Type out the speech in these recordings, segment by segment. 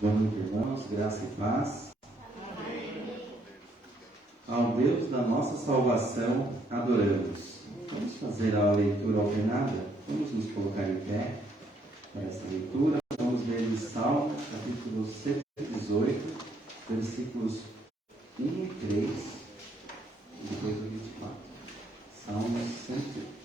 Boa noite, irmãos, graça e paz. Ao Deus da nossa salvação, adoramos. Vamos fazer a leitura alternada? Vamos nos colocar em pé para essa leitura. Vamos ler o Salmo, capítulo 118, versículos 1 e 3, e depois o 24. Salmo 118.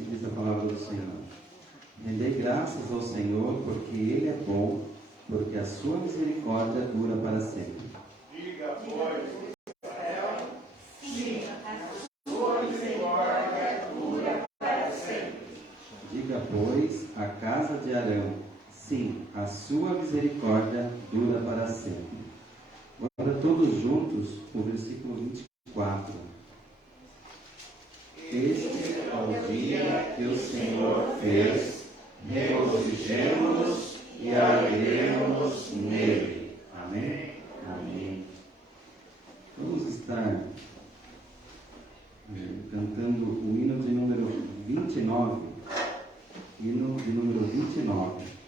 Diz a palavra do Senhor: rendei graças ao Senhor, porque Ele é bom, porque a sua misericórdia dura para sempre. Diga, pois, Israel, sim, a sua misericórdia dura para sempre. Diga, pois, a casa de Arão, sim, a sua misericórdia dura para sempre. Agora todos juntos, o versículo 24. Este é o dia que o Senhor fez, regozijemo-nos e alegremo-nos nele. Amém? Amém. Vamos estar cantando o hino de número 29. Hino de número 29.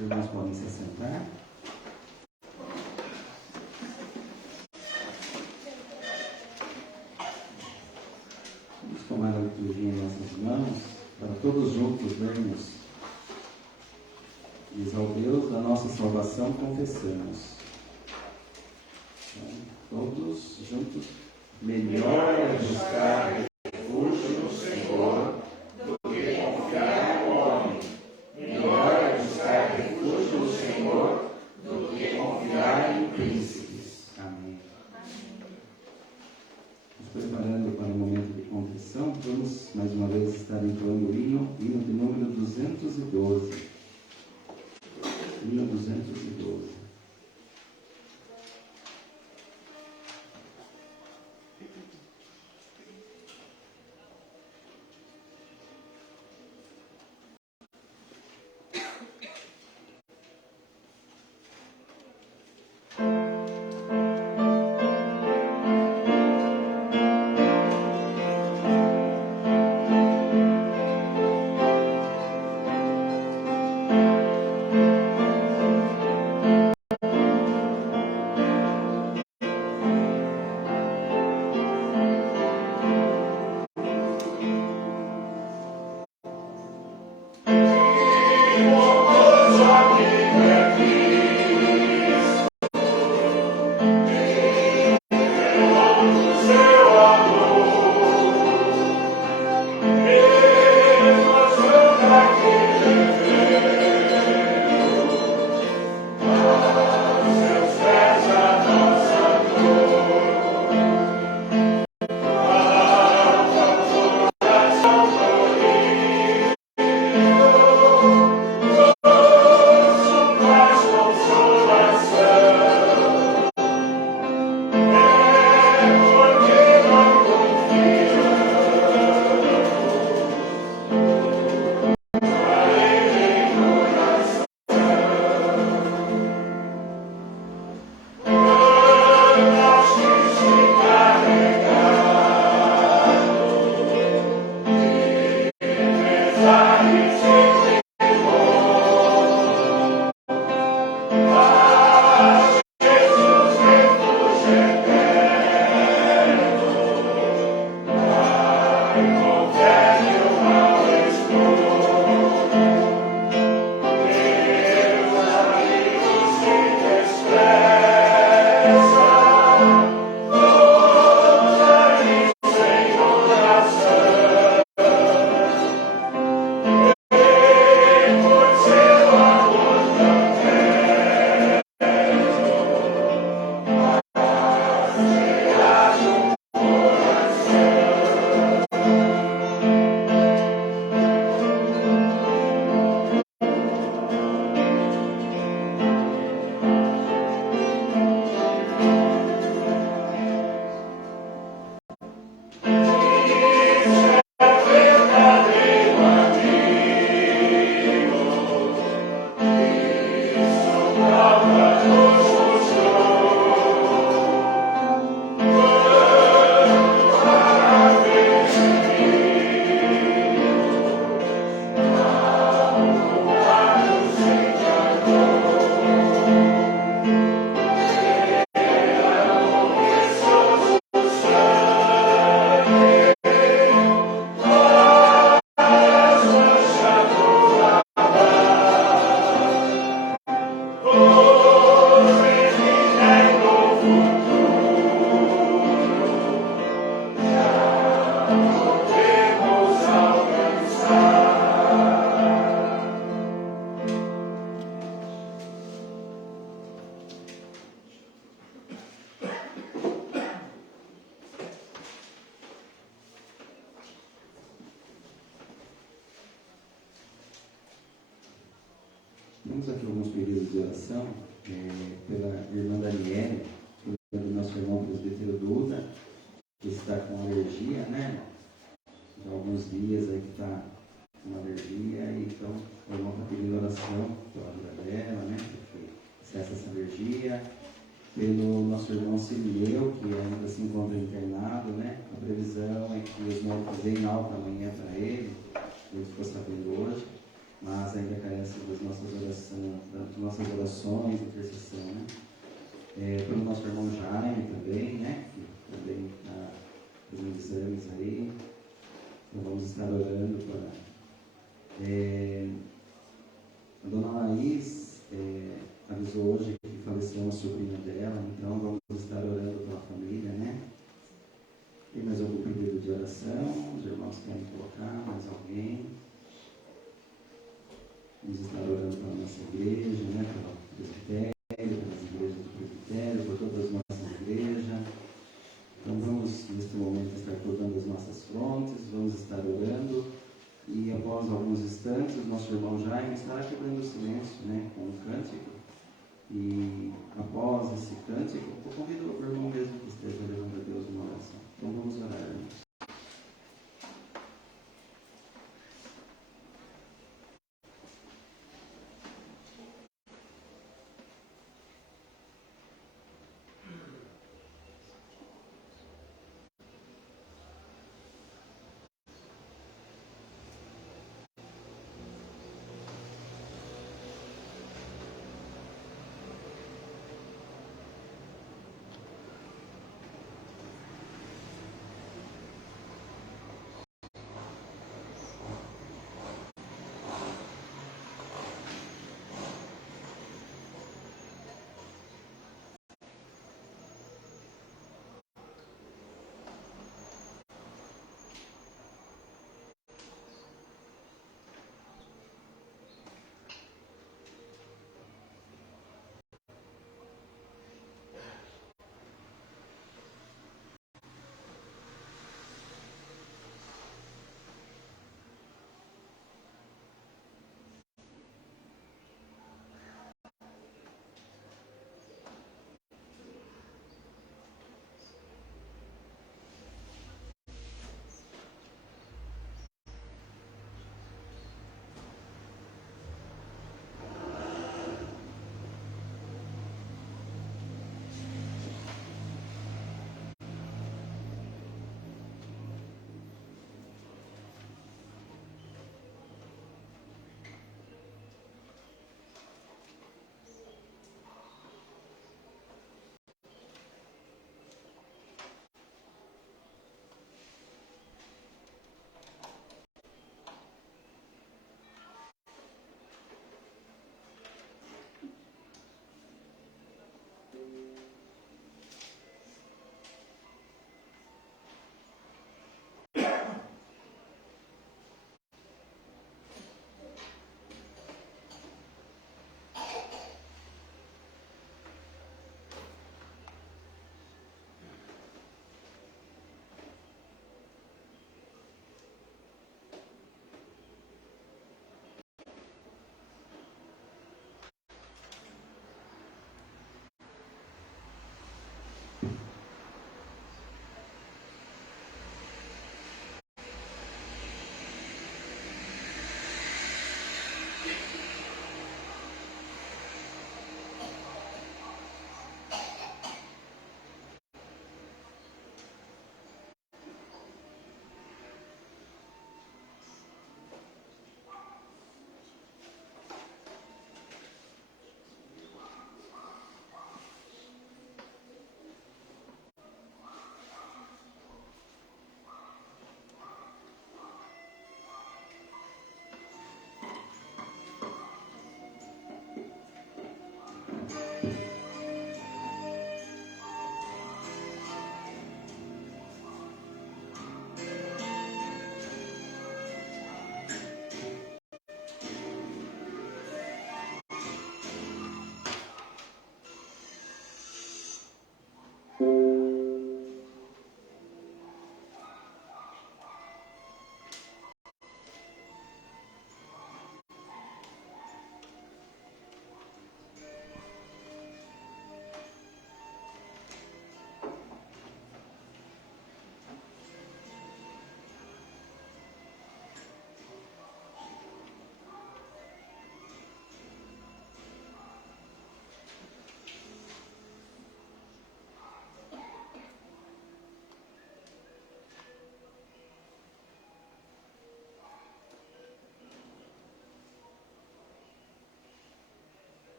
irmãos podem se assentar. Vamos tomar a liturgia em nossas mãos, para todos juntos vermos. Diz ao Deus da nossa salvação, confessamos. Então, todos juntos. Melhor é buscar refúgio no Senhor do que confiar no homem. Melhor é buscar refúgio no Senhor do que confiar em príncipes. Amém. Nos preparando para o momento de confissão, vamos mais uma vez estar entoando o hino de número 212. Hino 212. Temos aqui alguns pedidos de oração pela irmã Daniele, pelo nosso irmão presbítero Duda, que está com alergia, né? Já há alguns dias aí que está com alergia, e então o irmão está pedindo oração pela vida dela, né? Que cessa essa alergia. Pelo nosso irmão Sirineu, que ainda se encontra internado, né? A previsão é que os médicos deem alta amanhã para ele, a gente ficou sabendo hoje, mas ainda carece das nossas orações, da as nossas orações, intercessão, né? Pelo nosso irmão Jaime também, né? Que também está fazendo exames aí. Então vamos estar orando para. A dona Laís avisou hoje que faleceu uma sobrinha dela, então vamos estar orando pela família, né? Tem mais algum pedido de oração? Os irmãos querem colocar mais alguém? Vamos estar orando pela nossa igreja, né? Pelo presbitério, pelas igrejas do presbitério, por todas as nossas igrejas. Então vamos, neste momento, estar colocando as nossas frontes, vamos estar orando. E após alguns instantes, o nosso irmão Jaime estará quebrando o silêncio, né? Com um cântico. E após esse cântico, eu convido o irmão mesmo que esteja levando a Deus uma oração. Então vamos orar, irmãos.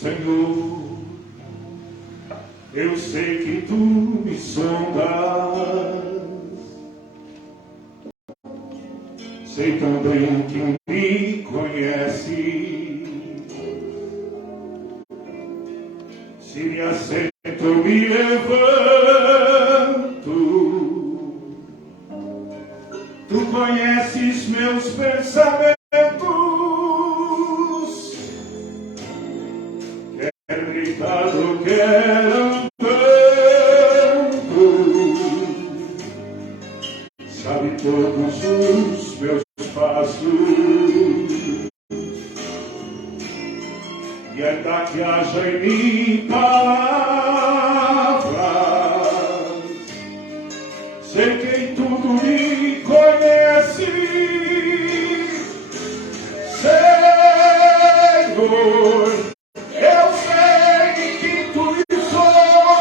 Senhor, eu sei que tu me sondas, sei também que me conhece. Se me assento, eu me levanto. Tu conheces meus pensamentos. Quer deitado, quer andando. Sabe todos os meus passos. E ainda que haja em mim palavras, sei que em tudo me conhece, Senhor. Eu sei que tu me sondas,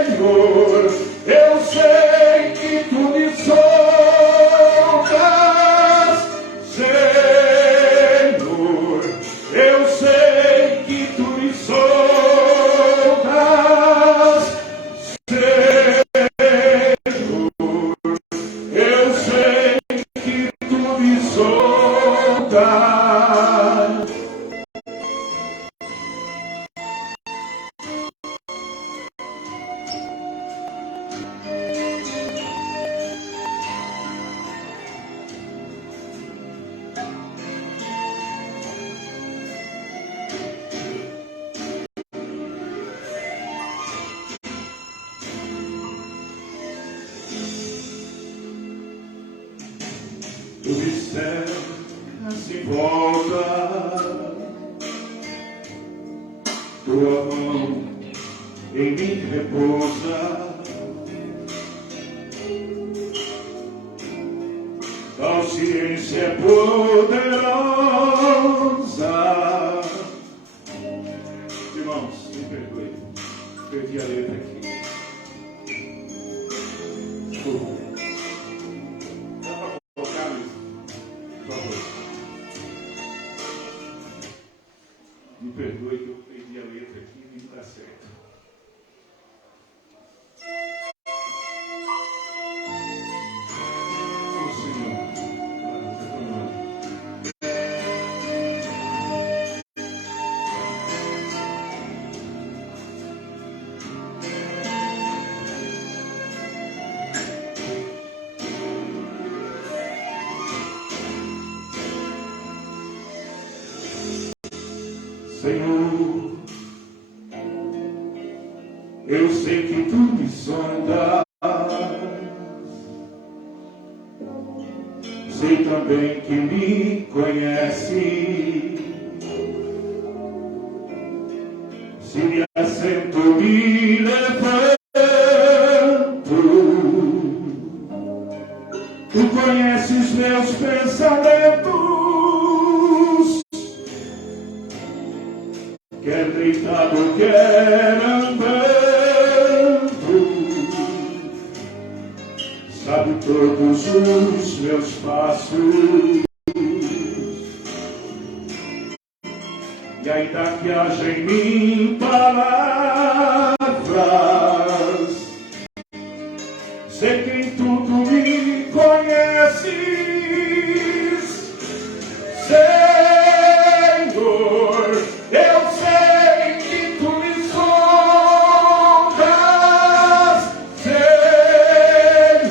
Senhor. Eu sei que tu me sondas, Senhor. Eu sei que tu me sondas, Senhor. Eu sei que tu me sondas. Tu me cercas em volta, tua mão em mim repousa, tua ciência é poderosa. Irmãos, me perdoe, perdi a letra aqui. Desculpa. Me perdoe que eu perdi a letra aqui e não dá certo. Ô Senhor, guarda o teu nome. Senhor, eu sei que tu me sondas, sei também que me conhece. Se me assento, me levanto. Tu conheces meus pensamentos. Quer deitado, quer andando, sabe todos os meus passos. E ainda que haja em mim palavras, sei que em tudo me conheces, Senhor. Eu sei que tu me sondas,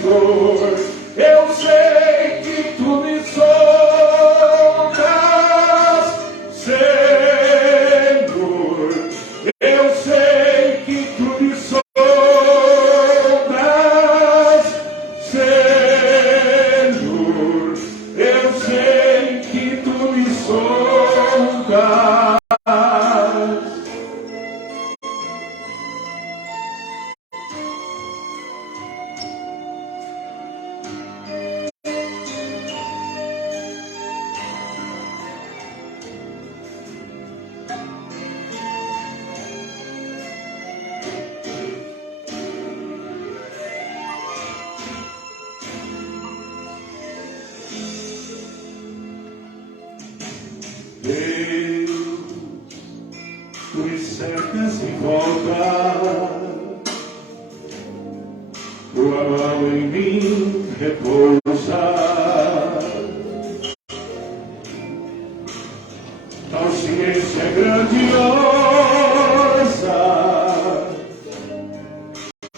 Senhor. Eu sei que tu me sondas, Senhor. Eu sei que tu me sondas, Senhor. Eu sei que tu me sondas. Deus, tu me cercas em volta, tua mão em mim repousa. Tua ciência é grandiosa,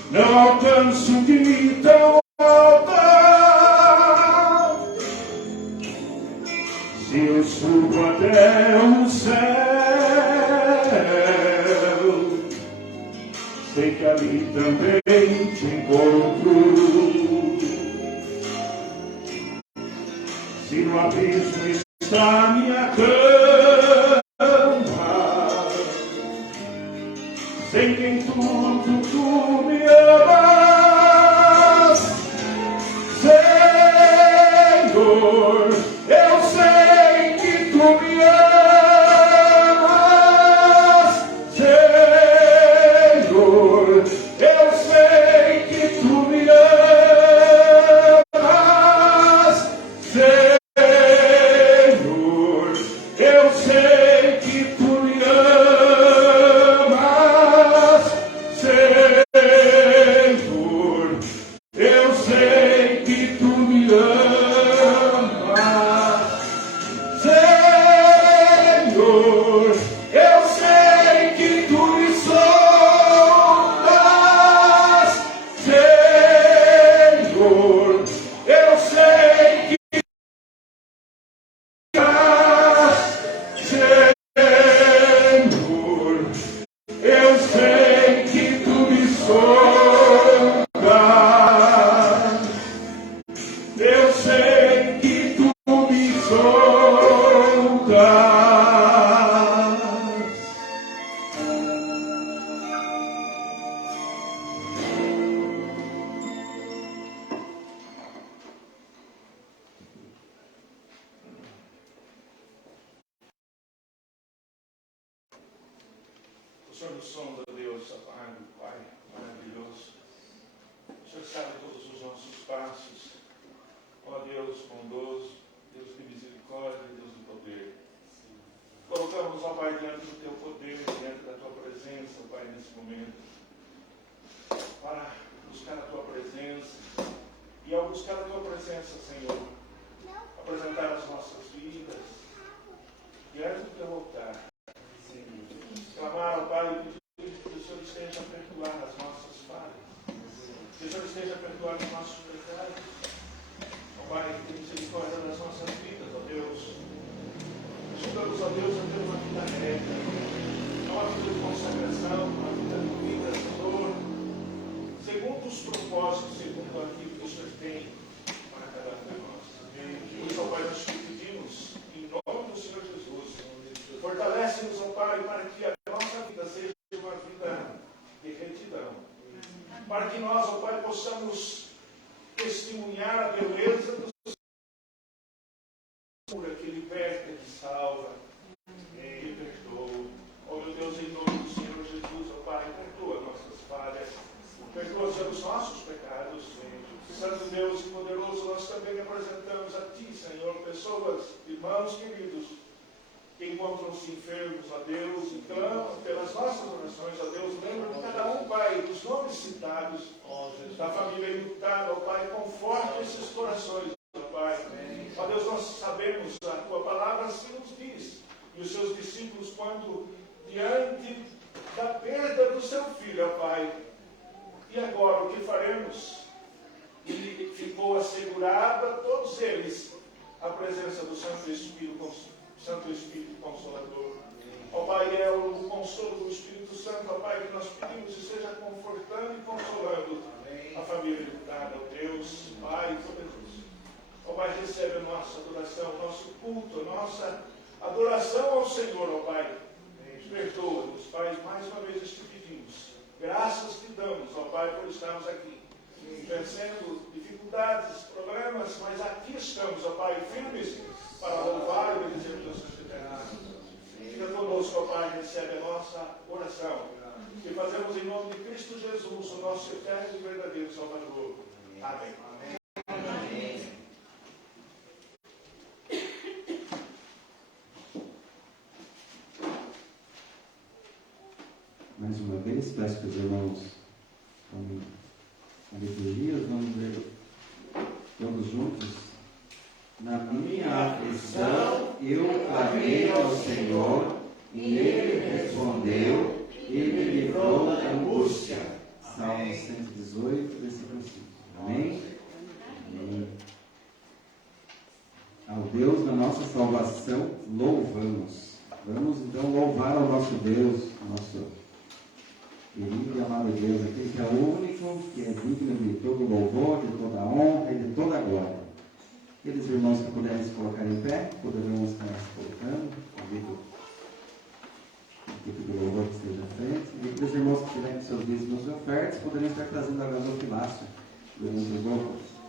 não alcanço de mim tão alta. Se eu subo até o céu, sei que ali também te encontro. Se no abismo está minha cama, sei que em tudo tu me amas, Senhor. Eu sei que tu me amas, Senhor. Eu sei que tu me amas, Senhor. Eu sei que tu me amas, Senhor. Eu sei que tu me amas, Senhor. Eu sei que tu me sondas, Senhor. Eu sei que Senhor. Eu sei que tu me sondas. Eu sei que tu me sondas. O Senhor nos sonda, Deus, amado Pai, maravilhoso. O Senhor sabe todos os nossos passos. Ó Deus bondoso, Deus de misericórdia, Deus de poder. Colocamos, ó Pai, diante do teu poder, diante da tua presença, ó Pai, nesse momento, para buscar a tua presença. E ao buscar a tua presença, Senhor, apresentar as nossas vidas diante do teu altar. Clamar ao Pai e pedir que o Senhor esteja a perdoar as nossas falhas, que o Senhor esteja a perdoar os nossos pecados. Ó Pai, que tem misericórdia das nossas vidas, ó Deus. Ajudamos, ó Deus, a ter uma vida reta, uma vida de consagração, uma vida de vida, Senhor, segundo os propósitos, segundo aquilo que o Senhor tem para cada um de nós. Por isso, ó Pai, nós te pedimos, em nome do Senhor Jesus, fortalece-nos, ó Pai, para que a nossa vida seja uma vida de retidão. Para que nós, ó Pai, possamos testemunhar a beleza do Senhor, que liberta, que salva, que perdoa. Ó meu Deus, em nome do Senhor Jesus, ó Pai, perdoa nossas falhas, perdoa os nossos pecados. Santo Deus e poderoso, nós também apresentamos a Ti, Senhor, pessoas, irmãos queridos, que encontram-se enfermos, ó Deus, e clamam pelas nossas orações, ó Deus. Lembra de cada um, Pai, dos nomes citados, da família enlutada, ó Pai, conforte esses corações, ó Pai. Ó Deus, nós sabemos, a Tua palavra assim nos diz, e os Seus discípulos, quando diante da perda do seu filho, ó Pai, e agora o que faremos? E ficou assegurado a todos eles a presença do Santo Espírito Consolador. Ó Pai, é o consolo do Espírito Santo, ó Pai, que nós pedimos e seja confortando e consolando a família lutada, ó Deus, Pai poderoso. Ó Pai, recebe a nossa adoração, nosso culto, nossa adoração ao Senhor, ó Pai. Perdoa-nos, Pai, mais uma vez te pedimos. Graças te damos, ó Pai, por estarmos aqui, vencendo dificuldades, problemas, mas aqui estamos, ó Pai, firmes para louvar e obedecer o teu santo eterno. Fica conosco, ó Pai, recebe a nossa oração, que fazemos em nome de Cristo Jesus, o nosso eterno e verdadeiro Salvador. Amém. Mais uma vez, peço que os irmãos tomem a liturgia, vamos ler todos juntos. Na minha aflição, eu clamei ao Senhor, e Ele respondeu, e me livrou da angústia. Salmo 118, versículo 5. Amém? Amém. Ao Deus da nossa salvação, louvamos. Vamos então louvar ao nosso Deus, nosso querido e amado Deus, aquele que é o único, que é digno de todo louvor, de toda honra e de toda glória. Aqueles irmãos que puderem se colocar em pé, poderão estar se colocando, convido a equipe do louvor que esteja à frente. E aqueles irmãos que tiverem seus dízimos e ofertas, poderão estar trazendo a gasofilácio durante os louvores.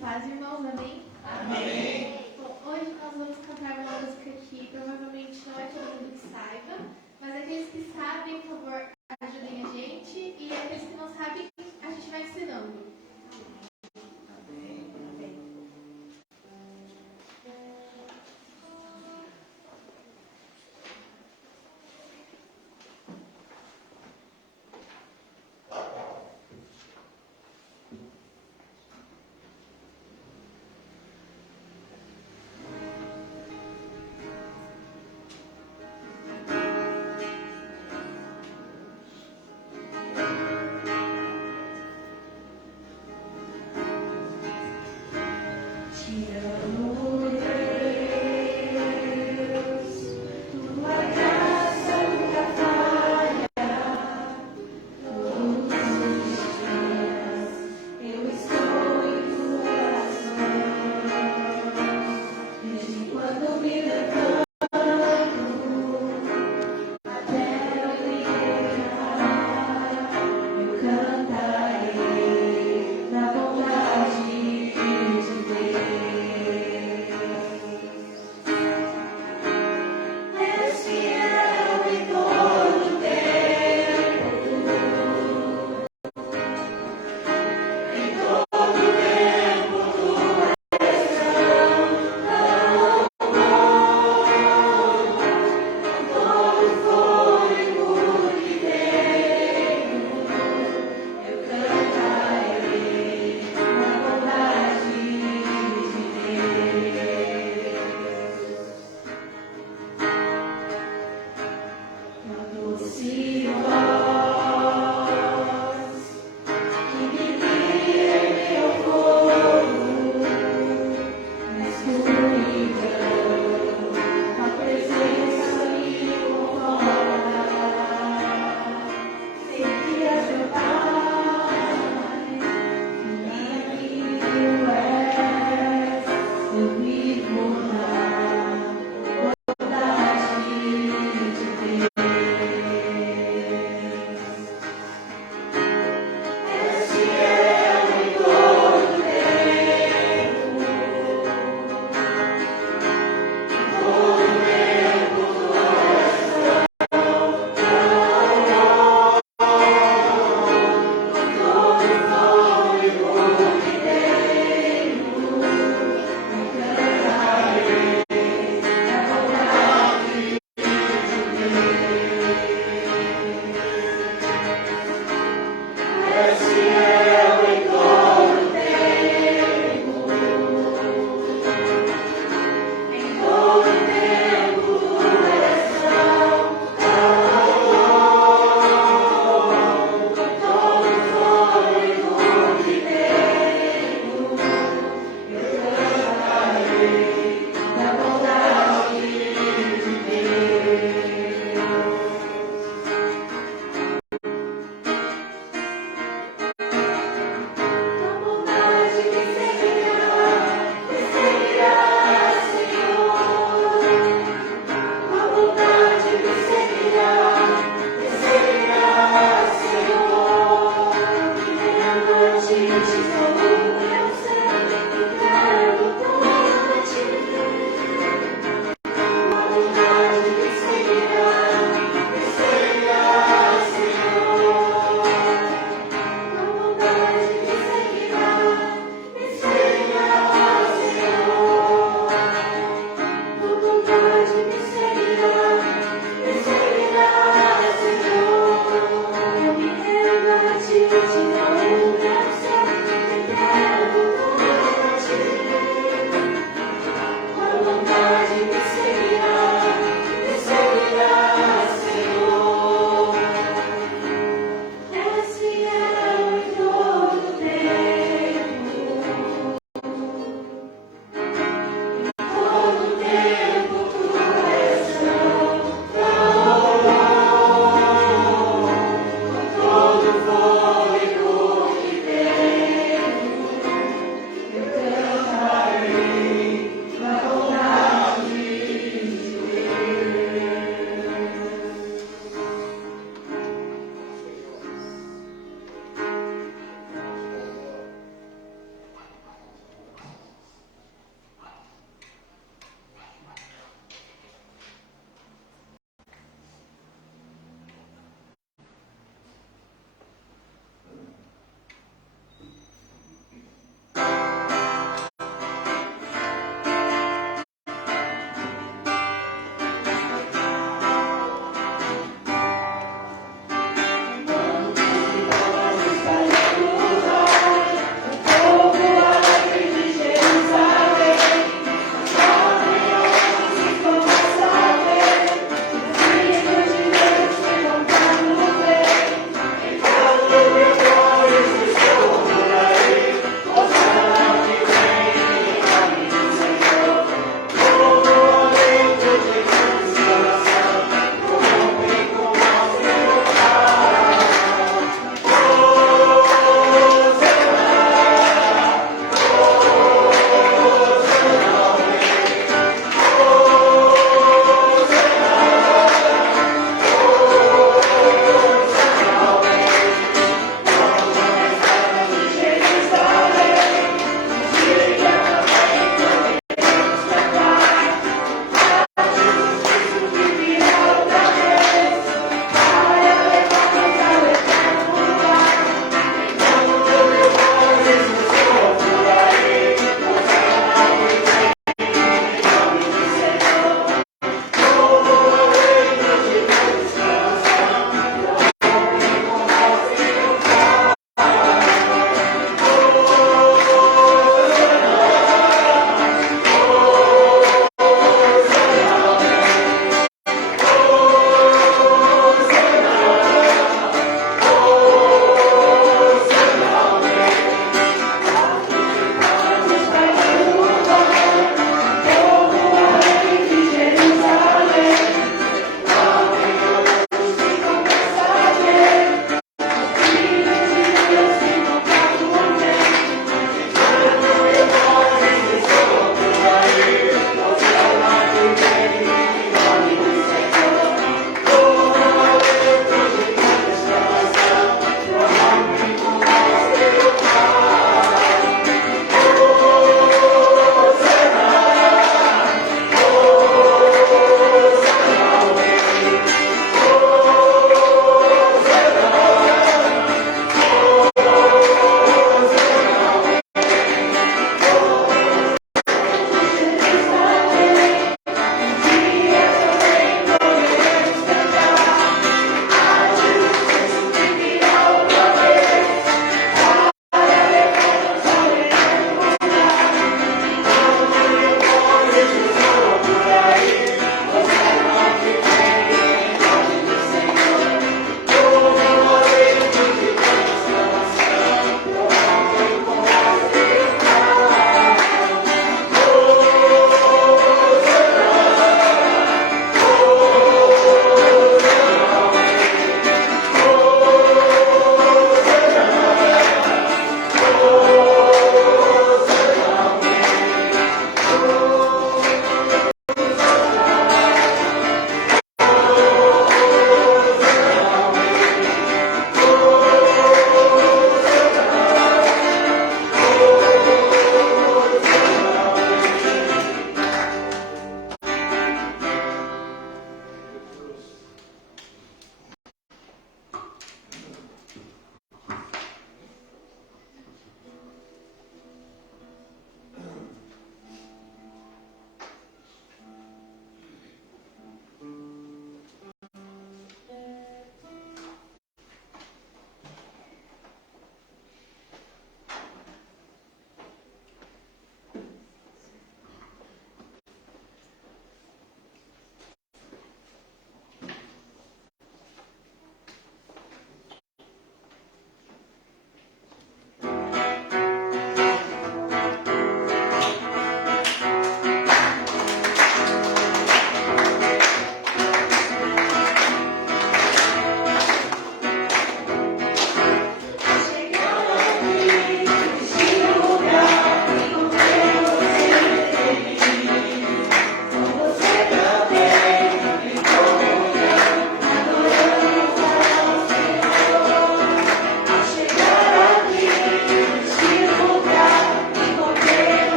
Paz, irmãos, amém? Amém.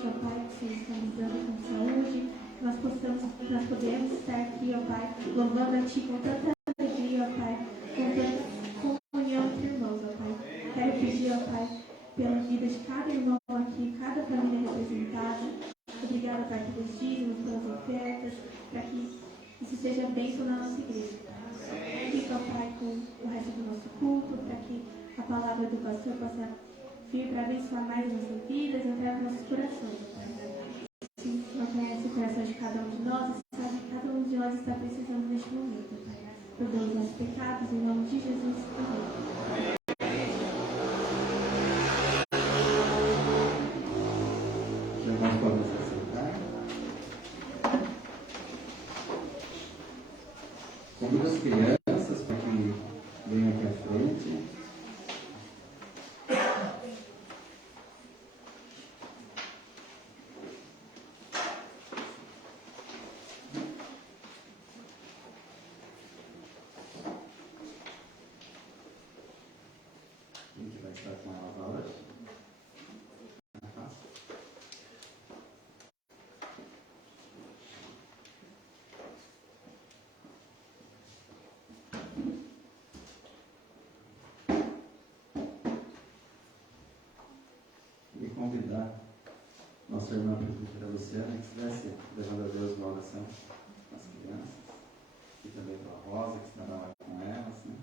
noite, ó Pai, que o Senhor está nos dando com saúde, que nós podemos estar aqui, ó Pai, louvando a Ti com tanta alegria, ó Pai, com tanta comunhão entre irmãos, ó Pai. Quero pedir, ó Pai, pela vida de cada irmão aqui, cada família representada. Obrigada, Pai, pelos dízimos, pelas ofertas, para que isso seja bênção na nossa igreja. Fica, Pai, com o resto do nosso culto, para que a palavra do pastor possa vir para abençoar mais as nossas vidas, entrar nos nossos corações. O Senhor conhece o coração de cada um de nós e sabe que cada um de nós está precisando neste momento, Pai. Perdoa os nossos pecados, em nome de Jesus. Amém. Irmãos, podem se sentar. Convido as crianças para que venham aqui à frente. A gente vai estar com elas horas. E convidar nossa irmã presbítera Luciana que estivesse levando a Deus uma oração com as crianças, e também para a Rosa, que está lá com elas, né?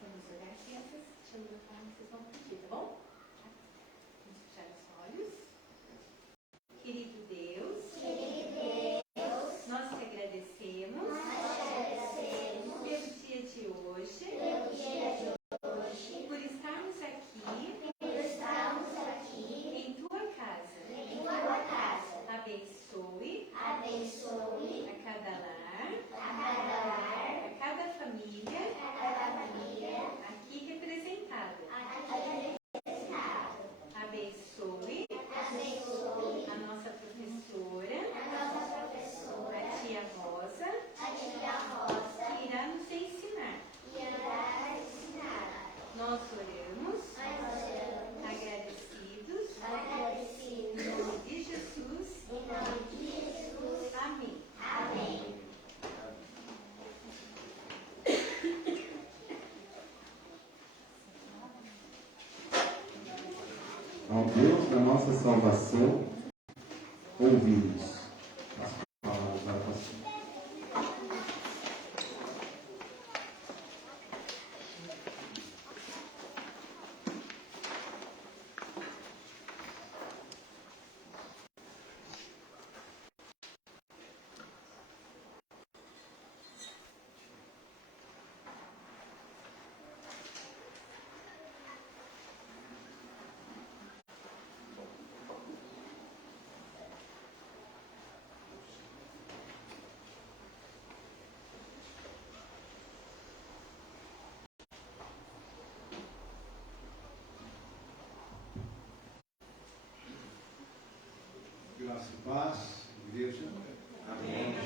Vamos olhar, crianças. Deixa eu ver como vocês vão pedir, tá bom? Vamos fechar os olhos. Querido Deus, nós te agradecemos pelo dia de hoje, por estarmos aqui em tua casa. Abençoe a cada lar, a cada família aqui representada. Abençoe a nossa professora, a tia Rosa, que irá nos ensinar. Nós oramos, agradecidos, em nome de Jesus. Amém. Ao Deus da nossa salvação, ouvimos as palavras da oração. Graça e paz, igreja. Amém.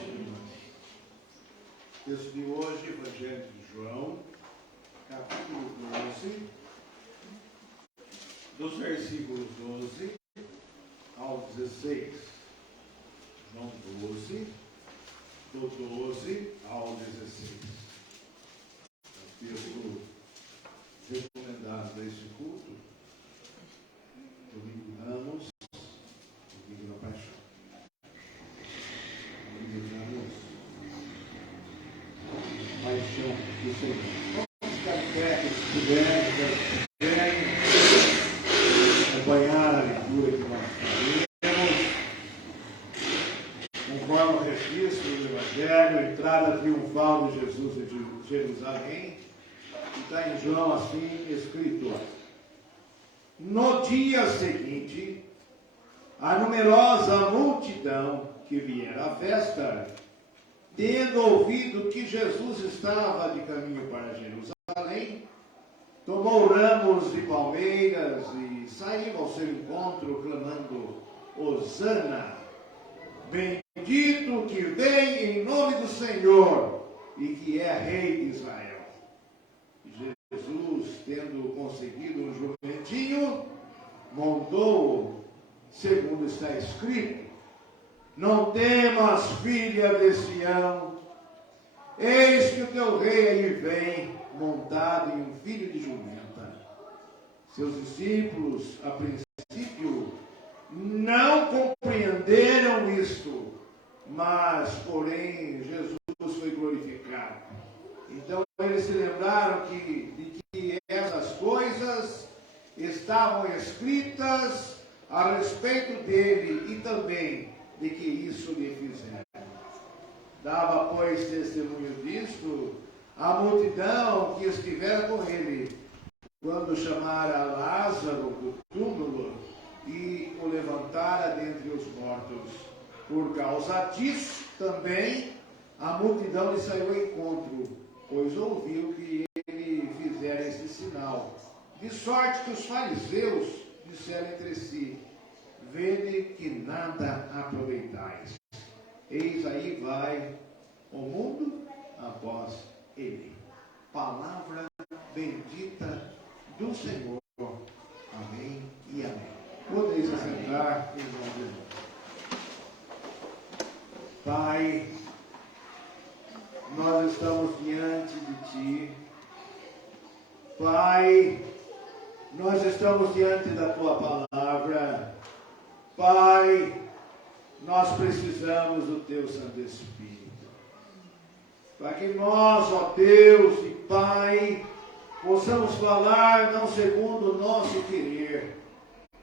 Texto de hoje, Evangelho de João, capítulo 12, dos versículos 12 ao 16. João 12, do 12 ao 16. É o texto recomendado deste culto, domingo Ramos, domingo da Paixão. Domingo Ramos, Paixão do Senhor. Vamos ficar em pé, se puderem, acompanhar a leitura que nós faremos. Conforme o registro do Evangelho, entrada triunfal de Jesus em Jerusalém, está em João assim escrito: no dia seguinte, a numerosa multidão que viera à festa, tendo ouvido que Jesus estava de caminho para Jerusalém, tomou ramos de palmeiras e saiu ao seu encontro, clamando: Hosana, bendito que vem em nome do Senhor e que é Rei de Israel. Jesus, tendo conseguido um jumentinho, montou-o segundo está escrito: não temas, filha de Sião, eis que o teu rei aí vem, montado em um filho de jumenta. Seus discípulos, a princípio, não compreenderam isto, mas, porém, Jesus foi glorificado. Então, eles se lembraram de que essas coisas estavam escritas a respeito dele e também de que isso lhe fizeram. Dava, pois, testemunho disto a multidão que estivera com ele, quando chamara Lázaro do túmulo e o levantara dentre os mortos. Por causa disso, também, a multidão lhe saiu ao encontro, pois ouviu que ele fizera esse sinal. De sorte que os fariseus disseram entre si: vede que nada aproveitais. Eis aí vai o mundo após ele. Palavra bendita do Senhor. Amém e amém. Podeis assentar, irmãos e irmãs. Pai, nós estamos diante de Ti. Pai, nós estamos diante da Tua palavra. Pai, nós precisamos do Teu Santo Espírito. Para que nós, ó Deus e Pai, possamos falar não segundo o nosso querer,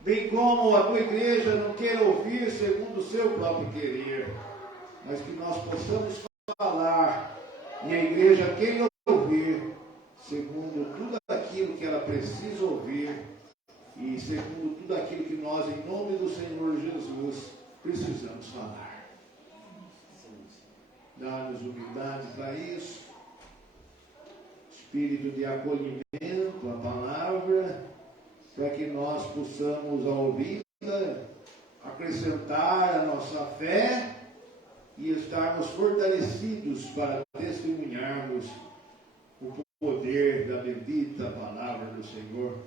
bem como a Tua igreja não quer ouvir segundo o seu próprio querer, mas que nós possamos falar e a igreja queira ouvir segundo tudo aquilo que ela precisa ouvir e segundo tudo aquilo que nós, em nome do Senhor Jesus, precisamos falar. Dá-nos humildade para isso, espírito de acolhimento à palavra, para que nós possamos, ao ouvi-la, acrescentar a nossa fé e estarmos fortalecidos para testemunharmos o poder da bendita palavra do Senhor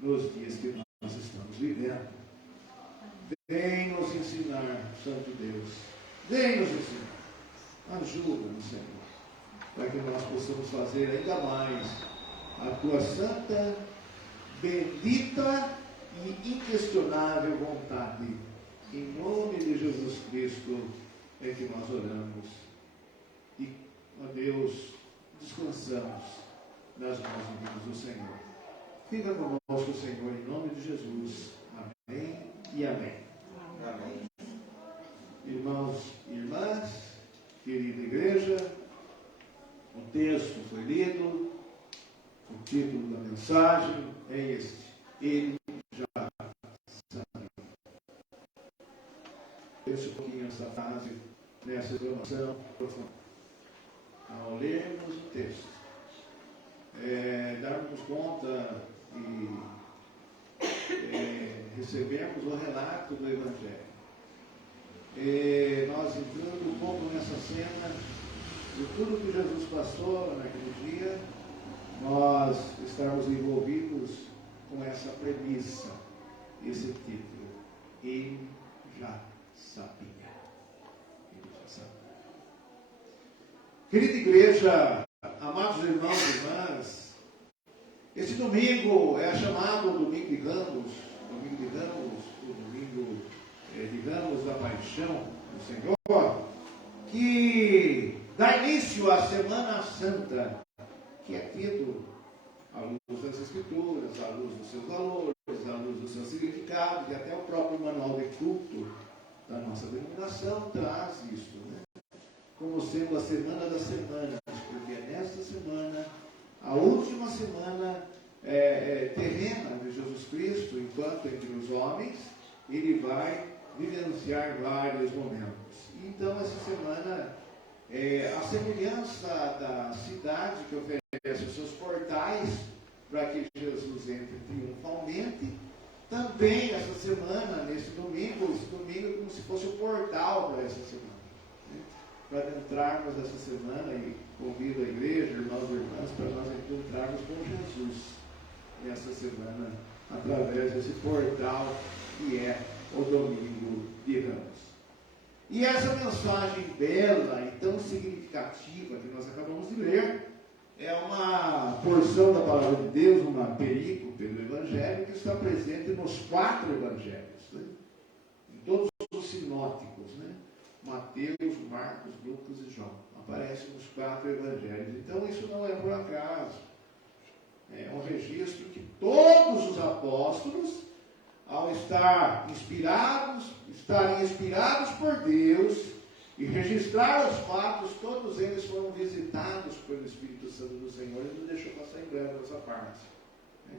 nos dias que nós estamos vivendo. Vem nos ensinar, Santo Deus. Vem nos ensinar. Ajuda-nos, Senhor, para que nós possamos fazer ainda mais a Tua santa, bendita e inquestionável vontade. Em nome de Jesus Cristo é que nós oramos. E, ó Deus, descansamos nas mãos divinas do Senhor. Fica conosco, Senhor, em nome de Jesus. Amém e amém. Amém. Irmãos e irmãs, querida igreja, o texto foi lido, o título da mensagem é este: Ele já sabe. Pense um pouquinho essa frase, nessa exclamação profunda. Ao lermos o texto, darmos conta e recebemos o relato do Evangelho. Nós entrando um pouco nessa cena de tudo que Jesus passou naquele dia, nós estamos envolvidos com essa premissa, esse título: Ele já sabia. Ele já sabia. Querida igreja, amados irmãos e irmãs, esse domingo é chamado Domingo de Ramos, o domingo de Ramos da Paixão do Senhor, que dá início à Semana Santa, que é tido à luz das Escrituras, à luz dos seus valores, à luz do seu significado, e até o próprio manual de culto da nossa denominação traz isso, né? Como sendo a semana das semanas, porque é nesta semana, a última semana terrena de Jesus Cristo, enquanto entre os homens, ele vai vivenciar vários momentos. Então, essa semana a semelhança da cidade que oferece os seus portais para que Jesus entre triunfalmente, também essa semana, esse domingo é como se fosse o portal para essa semana, né? Para entrarmos essa semana, e convido a igreja, irmãos e irmãs, para nós encontrarmos com Jesus nessa semana, através desse portal que é o domingo de Ramos. E essa mensagem bela e tão significativa que nós acabamos de ler é uma porção da palavra de Deus, uma perícope do Evangelho que está presente nos 4 Evangelhos, né? Em todos os sinóticos, né? Mateus, Marcos, Lucas e João. Aparece nos 4 Evangelhos. Então isso não é por acaso. É um registro que todos os apóstolos, ao estarem inspirados por Deus e registrar os fatos, todos eles foram visitados pelo Espírito Santo do Senhor e não deixou passar em branco essa parte. Né?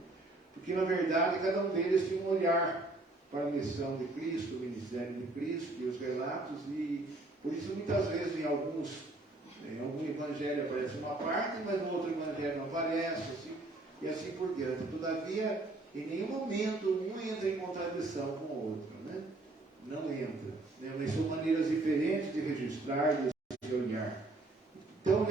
Porque, na verdade, cada um deles tinha um olhar para a missão de Cristo, o ministério de Cristo e os relatos, e por isso muitas vezes em algum evangelho aparece uma parte, mas no outro evangelho não aparece, assim, e assim por diante. Todavia, em nenhum momento um entra em contradição com o outro, né? Não entra, né? Mas são maneiras diferentes de registrar, de olhar. Então,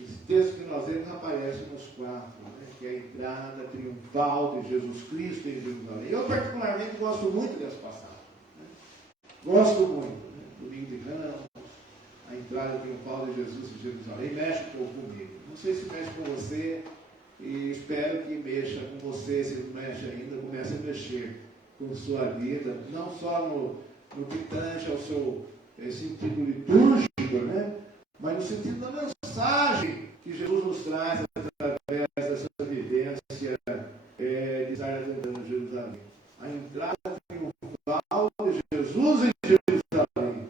esse texto que nós vemos aparece nos 4, né? Que é a entrada triunfal de Jesus Cristo em Jerusalém. Eu particularmente gosto muito dessa passagem, né? Gosto muito, né? Domingo de Ramos, a entrada triunfal de Jesus em Jerusalém, mexe um pouco comigo. Não sei se mexe com você, e espero que mexa com você, se não mexe ainda, comece a mexer com sua vida, não só no que tange ao seu sentido litúrgico, né? Mas no sentido da mensagem que Jesus nos traz através dessa vivência de estar adentrando Jerusalém. A entrada triunfal de Jesus em Jerusalém.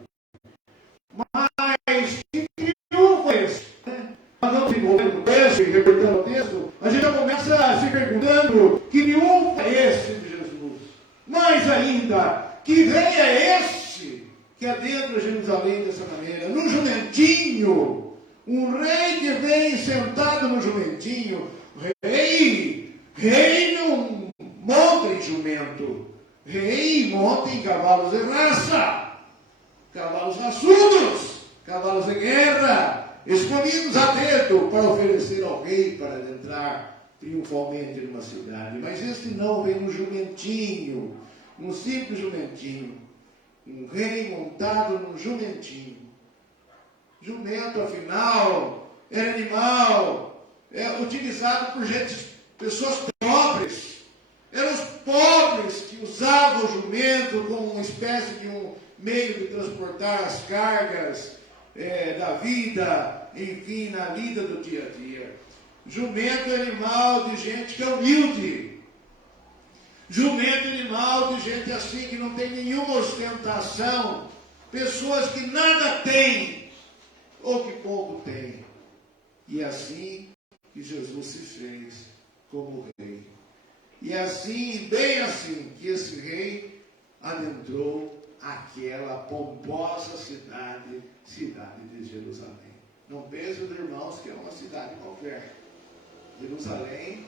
Mas que triunfo é esse? Né? Nós vamos desenvolvendo o texto e reportando o texto, a gente já começa se perguntando que triunfo é esse de Jesus? Mais ainda, que rei é esse que adentra Jerusalém dessa maneira? No jumentinho, um rei que vem sentado no jumentinho. Rei não monta em jumento, rei monta em cavalos de raça, cavalos raçudos, cavalos de guerra, escolhidos a dedo para oferecer ao rei para adentrar triunfalmente numa cidade. Mas este não vem no jumentinho, num simples jumentinho. Um rei montado num jumentinho. Jumento, afinal, era animal, utilizado por pessoas pobres. Eram os pobres que usavam o jumento como uma espécie de um meio de transportar as cargas da vida, enfim, na vida do dia a dia. Jumento é animal de gente que é humilde. Jumento é animal de gente assim que não tem nenhuma ostentação. Pessoas que nada têm ou que pouco têm. E é assim que Jesus se fez como rei. E assim, bem assim, que esse rei adentrou aquela pomposa cidade de Jerusalém. Não pensem, irmãos, que é uma cidade qualquer. Jerusalém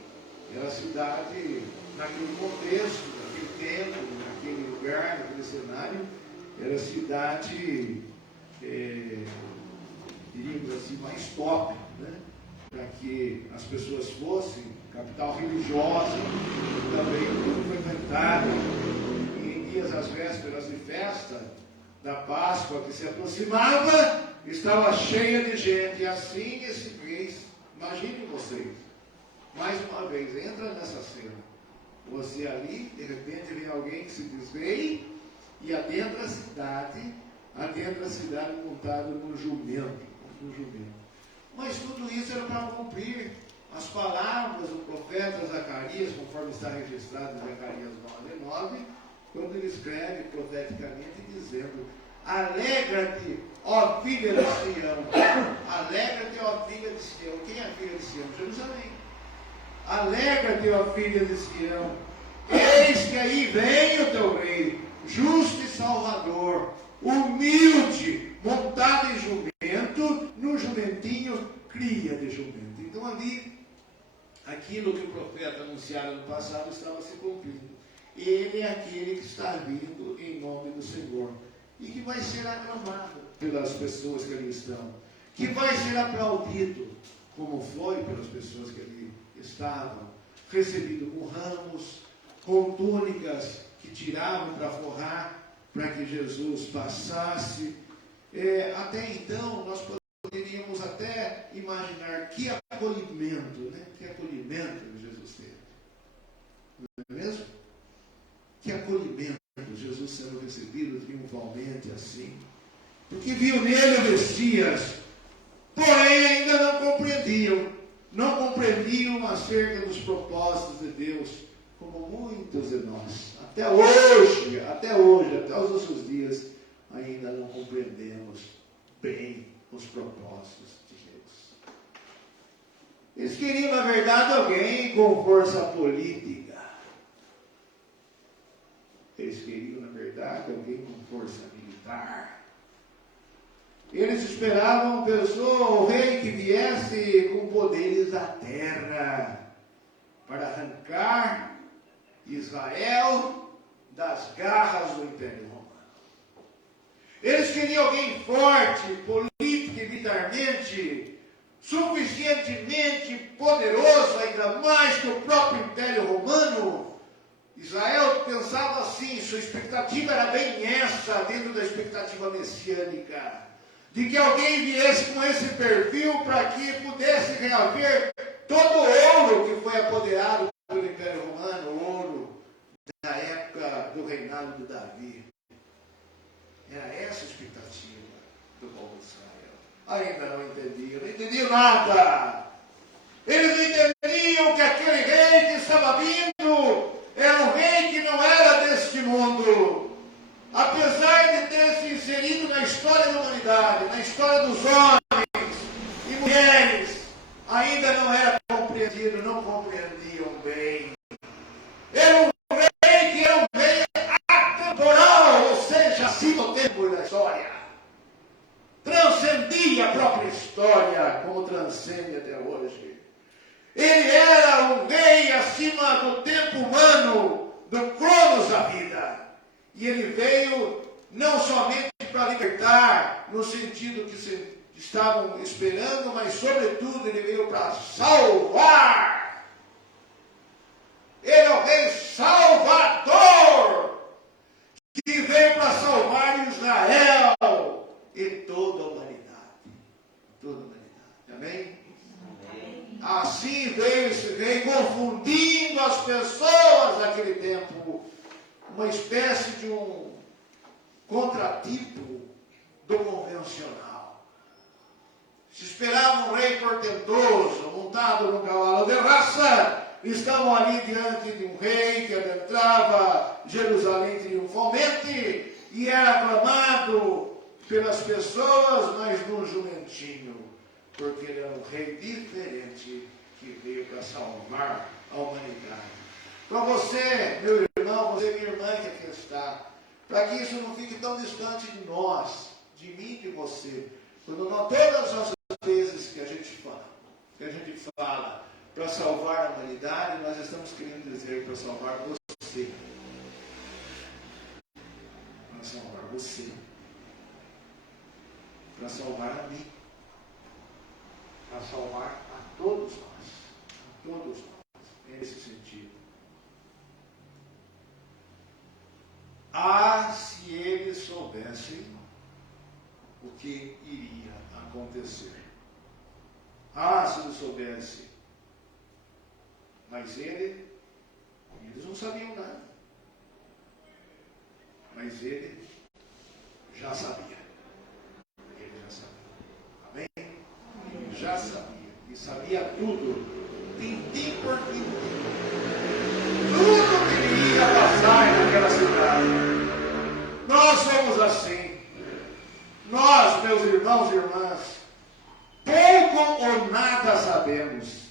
era a cidade, naquele contexto, naquele tempo, naquele lugar, naquele cenário, era a cidade, diríamos assim, mais top, né? Para que as pessoas fossem, capital religiosa, também muito frequentada, e em dias às vésperas de festa, da Páscoa que se aproximava, estava cheia de gente, e assim esse rei, imaginem vocês, mais uma vez, entra nessa cena, você ali, de repente vem alguém que se diz rei, e adentra a cidade montado num jumento. Mas tudo isso era para cumprir as palavras do profeta Zacarias, conforme está registrado em Zacarias 9:9, quando ele escreve profeticamente dizendo: alegra-te, ó filha de Sião, alegra-te, ó filha de Sião. Quem é a filha de Sião? Jerusalém. Alegra-te, ó filha de Sião, eis que aí vem o teu rei, justo e salvador, humilde, montado em jumento, no jumentinho, cria de jumento. Então ali, aquilo que o profeta anunciara no passado estava se cumprindo. Ele é aquele que está vindo em nome do Senhor e que vai ser aclamado pelas pessoas que ali estão, que vai ser aplaudido, como foi pelas pessoas que ali estavam, recebido com ramos, com túnicas tiravam para forrar, para que Jesus passasse. Até então, nós poderíamos até imaginar que acolhimento, né? Que acolhimento Jesus teve. Não é mesmo? Que acolhimento, Jesus sendo recebido triunfalmente assim. Porque viu nele o Messias, porém ainda não compreendiam acerca dos propósitos de Deus, como muitos de nós. Até hoje, até os nossos dias, ainda não compreendemos bem os propósitos de Deus. Eles queriam, na verdade, alguém com força política. Eles queriam, na verdade, alguém com força militar. Eles esperavam uma pessoa, o rei que viesse com poderes à terra, para arrancar Israel das garras do Império Romano. Eles queriam alguém forte, política e militarmente, suficientemente poderoso, ainda mais que o próprio Império Romano. Israel pensava assim, sua expectativa era bem essa, dentro da expectativa messiânica, de que alguém viesse com esse perfil para que pudesse reaver todo o ouro que foi apoderado pelo Império Romano, o ouro da época do reinado de Davi. Era essa a expectativa do povo de Israel. Ainda não entendiam nada. Eles não entendiam que aquele rei que estava vindo era um rei que não era deste mundo. Apesar de ter se inserido na história da humanidade, na história dos homens e mulheres, ainda não era compreendido, não compreendiam bem. Era um rei que era um rei atemporal, ou seja, acima do tempo da história. Transcendia a própria história, como transcende até hoje. Ele era um rei acima do tempo humano, do cronos da vida. E ele veio não somente para libertar, no sentido que se estavam esperando, mas sobretudo ele veio para salvar. Ele é o rei salvador, que veio para salvar Israel e toda a humanidade. Toda a humanidade. Amém? Assim veio esse rei, confundindo as pessoas naquele tempo, uma espécie de um contratipo do convencional. Se esperava um rei portentoso, montado num cavalo de raça, estavam ali diante de um rei que adentrava Jerusalém triunfalmente e era aclamado pelas pessoas, mas num jumentinho, porque ele era um rei diferente que veio para salvar a humanidade. Para você, meu irmão, você, minha irmã que aqui está, para que isso não fique tão distante de nós, de mim e de você, quando nós, todas as nossas vezes que a gente fala para salvar a humanidade, nós estamos querendo dizer para salvar você. Para salvar você. Para salvar a mim. Para salvar a todos nós. A todos nós. Nesse sentido. Se eles soubessem o que iria acontecer. Se eles soubessem. Mas eles não sabiam nada. Mas ele já sabia. Ele já sabia. Amém? Ele já sabia. E sabia tudo. Tintim por tintim. Tudo que iria passar naquela cidade. Nós somos assim. Nós, meus irmãos e irmãs, pouco ou nada sabemos,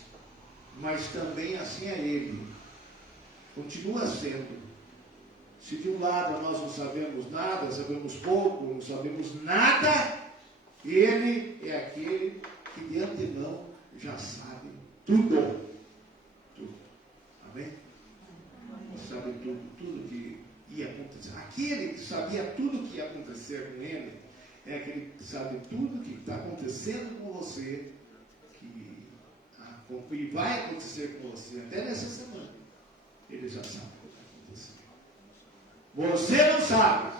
mas também assim é ele. Continua sendo. Se de um lado nós não sabemos nada, sabemos pouco, não sabemos nada, ele é aquele que de antemão já sabe tudo. Tudo. Amém? Sabe tudo que ia acontecer. Aquele que sabia tudo que ia acontecer com ele, é aquele que sabe tudo que está acontecendo com você, e vai acontecer com você até nessa semana. Ele já sabe o que vai acontecer. Você não sabe,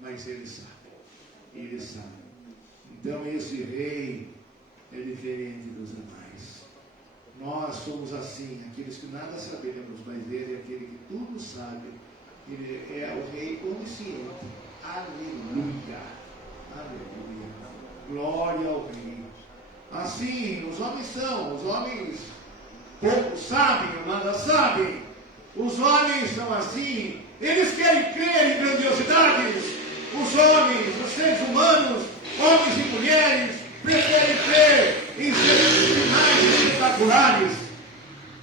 mas ele sabe. Ele sabe. Então esse rei é diferente dos demais. Nós somos assim, aqueles que nada sabemos, mas ele é aquele que tudo sabe. Ele é o rei onisciente. Aleluia. Aleluia. Glória ao rei. Assim, os homens são, os homens pouco sabem, nada sabem. Os homens são assim, eles querem crer em grandiosidades. Os homens, os seres humanos, homens e mulheres, preferem crer em seres sinais espetaculares.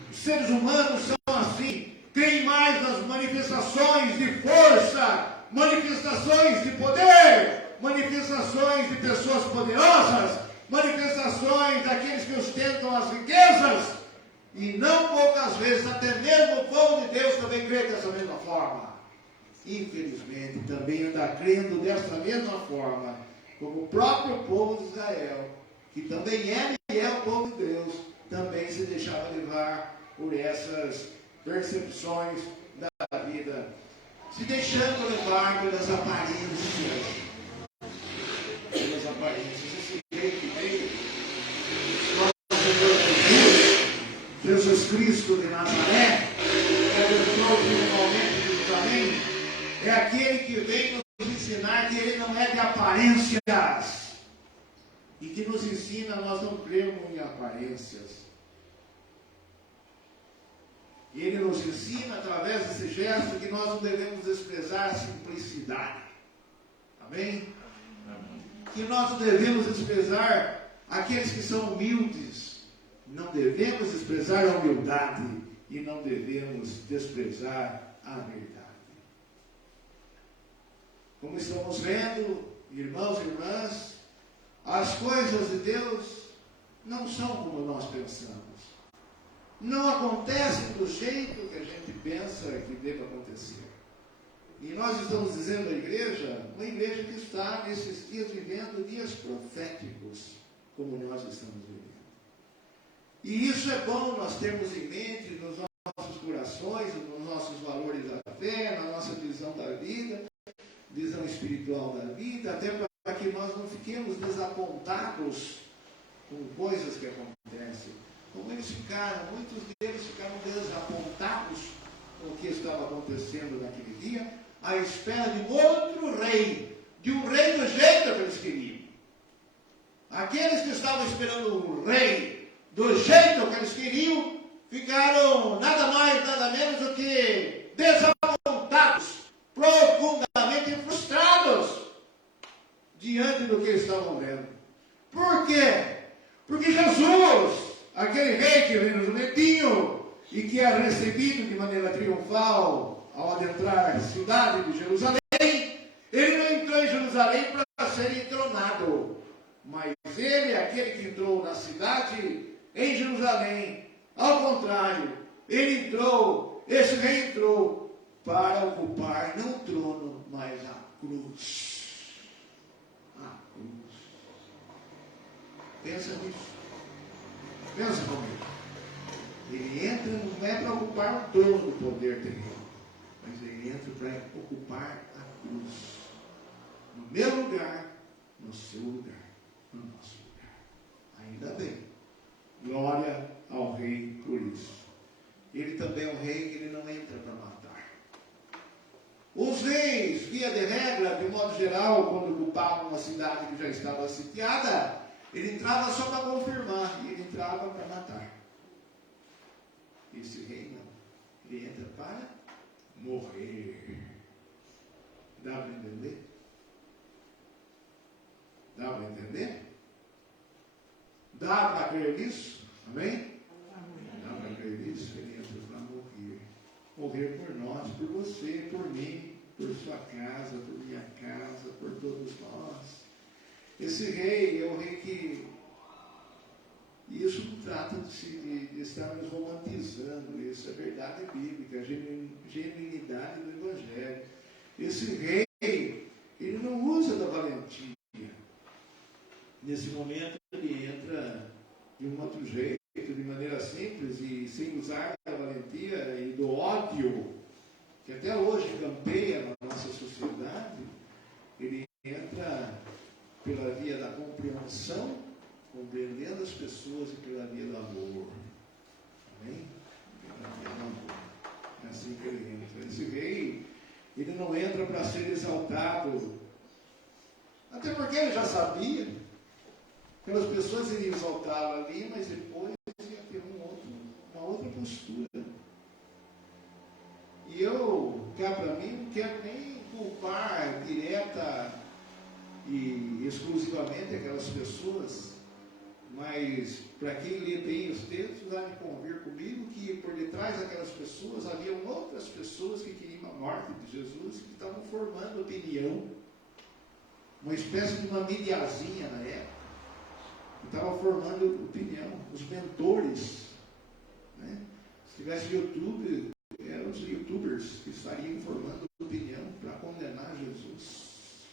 Os seres humanos são assim, creem mais nas manifestações de força, manifestações de poder, manifestações de pessoas poderosas, manifestações daqueles que ostentam as riquezas. E não poucas vezes, até mesmo o povo de Deus também crê dessa mesma forma. Infelizmente, também anda crendo dessa mesma forma, como o próprio povo de Israel, que também era e é o povo de Deus, também se deixava levar por essas percepções da vida, se deixando levar pelas aparências. Pelas aparências. Esse rei que veio, Jesus Cristo de Nazaré, é principalmente de Jerusalém, é aquele que vem nos ensinar que ele não é de aparências, e que nos ensina a nós não crermos em aparências. E ele nos ensina através desse gesto que nós não devemos desprezar a simplicidade. Amém? Que nós não devemos desprezar aqueles que são humildes. Não devemos desprezar a humildade e não devemos desprezar a verdade. Como estamos vendo, irmãos e irmãs, as coisas de Deus não são como nós pensamos. Não acontecem do jeito que a gente pensa que deve acontecer. E nós estamos dizendo à igreja, uma igreja que está nesses dias vivendo dias proféticos, como nós estamos vivendo. E isso é bom nós termos em mente nos nossos corações, nos nossos valores da fé, na nossa visão da vida, visão espiritual da vida, até para que nós não fiquemos desapontados com coisas que acontecem. Como eles ficaram, muitos deles ficaram desapontados com o que estava acontecendo naquele dia, à espera de um outro rei, de um rei do jeito que eles queriam. Aqueles que estavam esperando um rei do jeito que eles queriam, ficaram nada mais, nada menos do que desapontados, profundamente frustrados diante do que estavam vendo. Por quê? Porque Jesus, aquele rei que veio no jumentinho e que é recebido de maneira triunfal ao adentrar a cidade de Jerusalém, ele não entrou em Jerusalém para ser entronado, mas ele é aquele que entrou na cidade em Jerusalém. Ao contrário, ele entrou, esse rei entrou para ocupar não o trono, mas a cruz. A cruz. Pensa nisso. Pensa comigo. Ele entra não é para ocupar o trono do poder terreno, mas ele entra para ocupar a cruz. No meu lugar, no seu lugar, no nosso lugar. Ainda bem. Glória ao rei por isso. Ele também é um rei que ele não entra para matar. Os reis, via de regra, de modo geral, quando ocupavam uma cidade que já estava sitiada, ele entrava só para confirmar, e ele entrava para matar. Esse rei não. Ele entra para morrer. Dá para entender? Dá para entender? Dá para crer nisso? Amém? Dá para crer nisso? Ele entra para morrer. Morrer por nós, por você, por mim, por sua casa, por minha casa, por todos nós. Esse rei é o rei que... E isso não trata de estarmos romantizando, isso é verdade bíblica, a genuinidade do Evangelho. Esse rei, ele não usa da valentia. Nesse momento ele entra de um outro jeito, de maneira simples e sem usar da valentia e do ódio, que até até hoje campeia na nossa sociedade, ele entra pela via da compreensão, compreendendo as pessoas e pela via do amor. Amém? Pela via do amor. É assim que ele entra. Esse rei, ele não entra para ser exaltado, até porque ele já sabia, aquelas pessoas iriam exaltá-lo ali, mas depois ia ter uma outra postura. E eu, cá para mim, não quero nem culpar direta e exclusivamente aquelas pessoas, mas para quem lê bem os textos, há de convir comigo que por detrás daquelas pessoas haviam outras pessoas que queriam a morte de Jesus, que estavam formando opinião, uma espécie de uma mediazinha na época, que estava formando opinião, os mentores, né? Se tivesse YouTube, eram os youtubers que estariam formando opinião para condenar Jesus.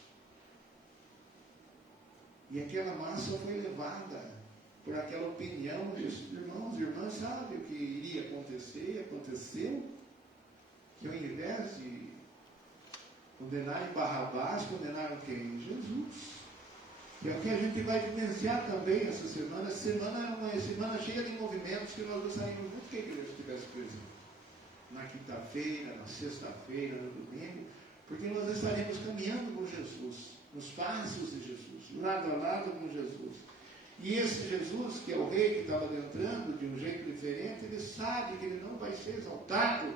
E aquela massa foi levada por aquela opinião dos irmãos e irmãs, sabe o que iria acontecer, e aconteceu, que ao invés de condenarem Barrabás, condenaram quem? Jesus. Que é o que a gente vai vivenciar também essa semana. Essa semana é uma semana cheia de movimentos que nós gostaríamos muito que a igreja estivesse presente. Na quinta-feira, na sexta-feira, no domingo, porque nós estaremos caminhando com Jesus, nos passos de Jesus, lado a lado com Jesus. E esse Jesus, que é o rei que estava adentrando de um jeito diferente, ele sabe que ele não vai ser exaltado,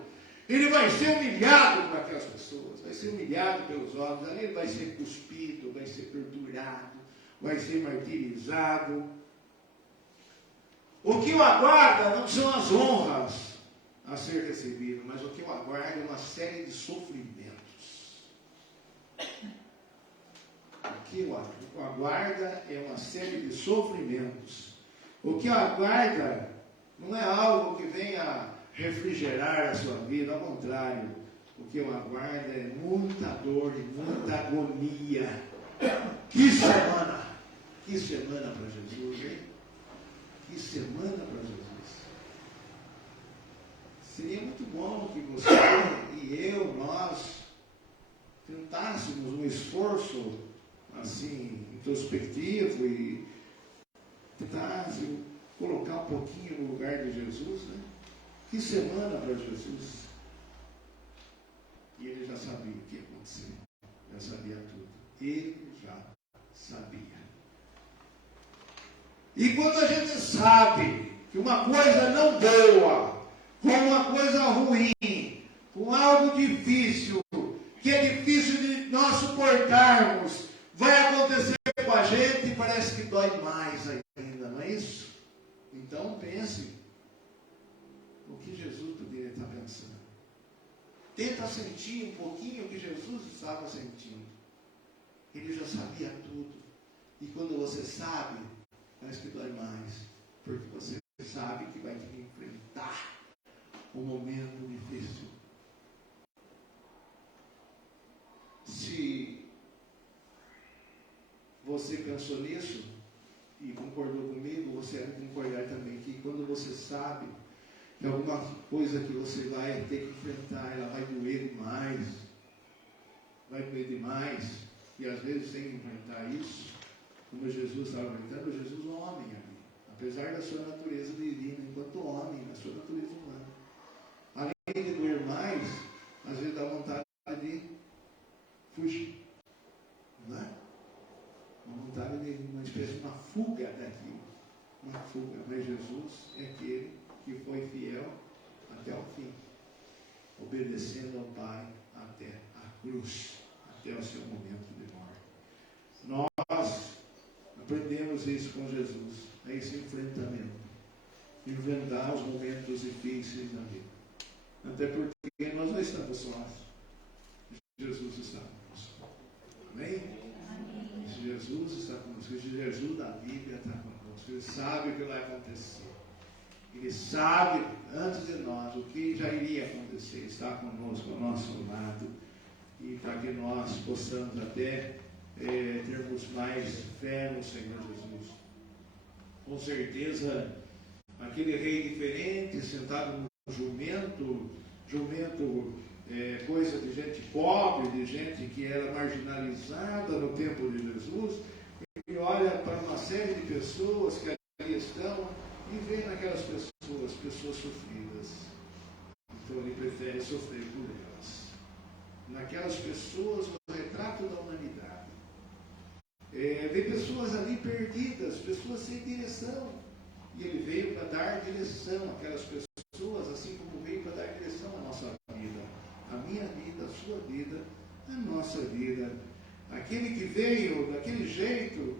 ele vai ser humilhado por aquelas pessoas, vai ser humilhado pelos homens, ali ele vai ser cuspido, vai ser torturado, vai ser martirizado. O que o aguarda não são as honras a ser recebido, mas o que o aguarda é uma série de sofrimentos. O que o aguarda é uma série de sofrimentos. O que o aguarda não é algo que venha refrigerar a sua vida, ao contrário, o que o aguarda é muita dor e muita agonia. Que semana! Que semana para Jesus, hein? Que semana para Jesus! Seria muito bom que você e eu, nós, tentássemos um esforço, assim, introspectivo e tentássemos colocar um pouquinho no lugar de Jesus, né? Que semana para Jesus! E ele já sabia o que ia acontecer, já sabia tudo. Ele já sabia. E quando a gente sabe que uma coisa não boa, com uma coisa ruim, com algo difícil, que é difícil de nós suportarmos, vai acontecer com a gente, parece que dói mais ainda, não é isso? Então pense o que Jesus poderia estar pensando. Tenta sentir um pouquinho o que Jesus estava sentindo. Ele já sabia tudo. E quando você sabe, parece que dói mais, porque você sabe que vai ter que enfrentar um momento difícil. Se você pensou nisso e concordou comigo, você vai concordar também que quando você sabe que alguma coisa que você vai ter que enfrentar, ela vai doer demais, e às vezes tem que enfrentar isso, como Jesus estava enfrentando, Jesus homem ali, apesar da sua natureza divina, enquanto homem, da sua natureza humana. Além de doer mais, às vezes dá vontade de fugir, não é? Uma vontade de uma espécie de uma fuga daquilo, uma fuga, mas Jesus é aquele que foi fiel até o fim, obedecendo ao Pai até a cruz, até o seu momento de morte. Nós aprendemos isso com Jesus, é esse enfrentamento, enfrentar os momentos difíceis da vida. Até porque nós não estamos sós, Jesus está conosco. Amém? Amém. Se Jesus está conosco, se Jesus da Bíblia está conosco, Ele sabe o que vai acontecer. Ele sabe, antes de nós, o que já iria acontecer, está conosco, ao nosso lado, e para que nós possamos até termos mais fé no Senhor Jesus. Com certeza, aquele rei diferente, sentado no jumento coisa de gente pobre, de gente que era marginalizada no tempo de Jesus, e olha para uma série de pessoas que ali estão e vê naquelas pessoas sofridas. Então ele prefere sofrer por elas. Naquelas pessoas, o retrato da humanidade. Vê pessoas ali perdidas, pessoas sem direção. E ele veio para dar direção àquelas pessoas, assim como veio para dar direção à nossa vida. A minha vida, a sua vida, a nossa vida. Aquele que veio daquele jeito,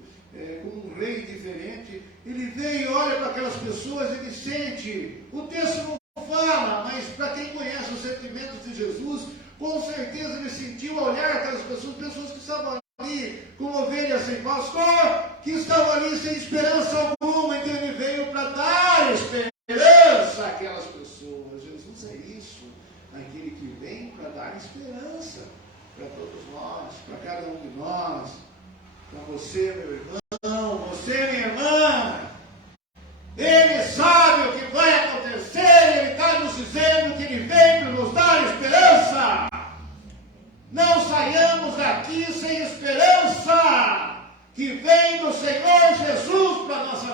como um rei diferente, ele veio, olha para aquelas pessoas, ele sente. O texto não fala, mas para quem conhece os sentimentos de Jesus, com certeza ele sentiu ao olhar aquelas pessoas que estavam ali como ovelhas sem pastor, que estavam ali sem esperança alguma, então ele veio para dar esperança àquelas pessoas. Jesus é isso, aquele que vem para dar esperança para todos nós, para cada um de nós, para você, meu irmão, você, minha irmã. Ele sabe o que vai acontecer, ele está nos dizendo que ele vem para nos dar esperança. Não saiamos daqui sem esperança que vem do Senhor Jesus para a nossa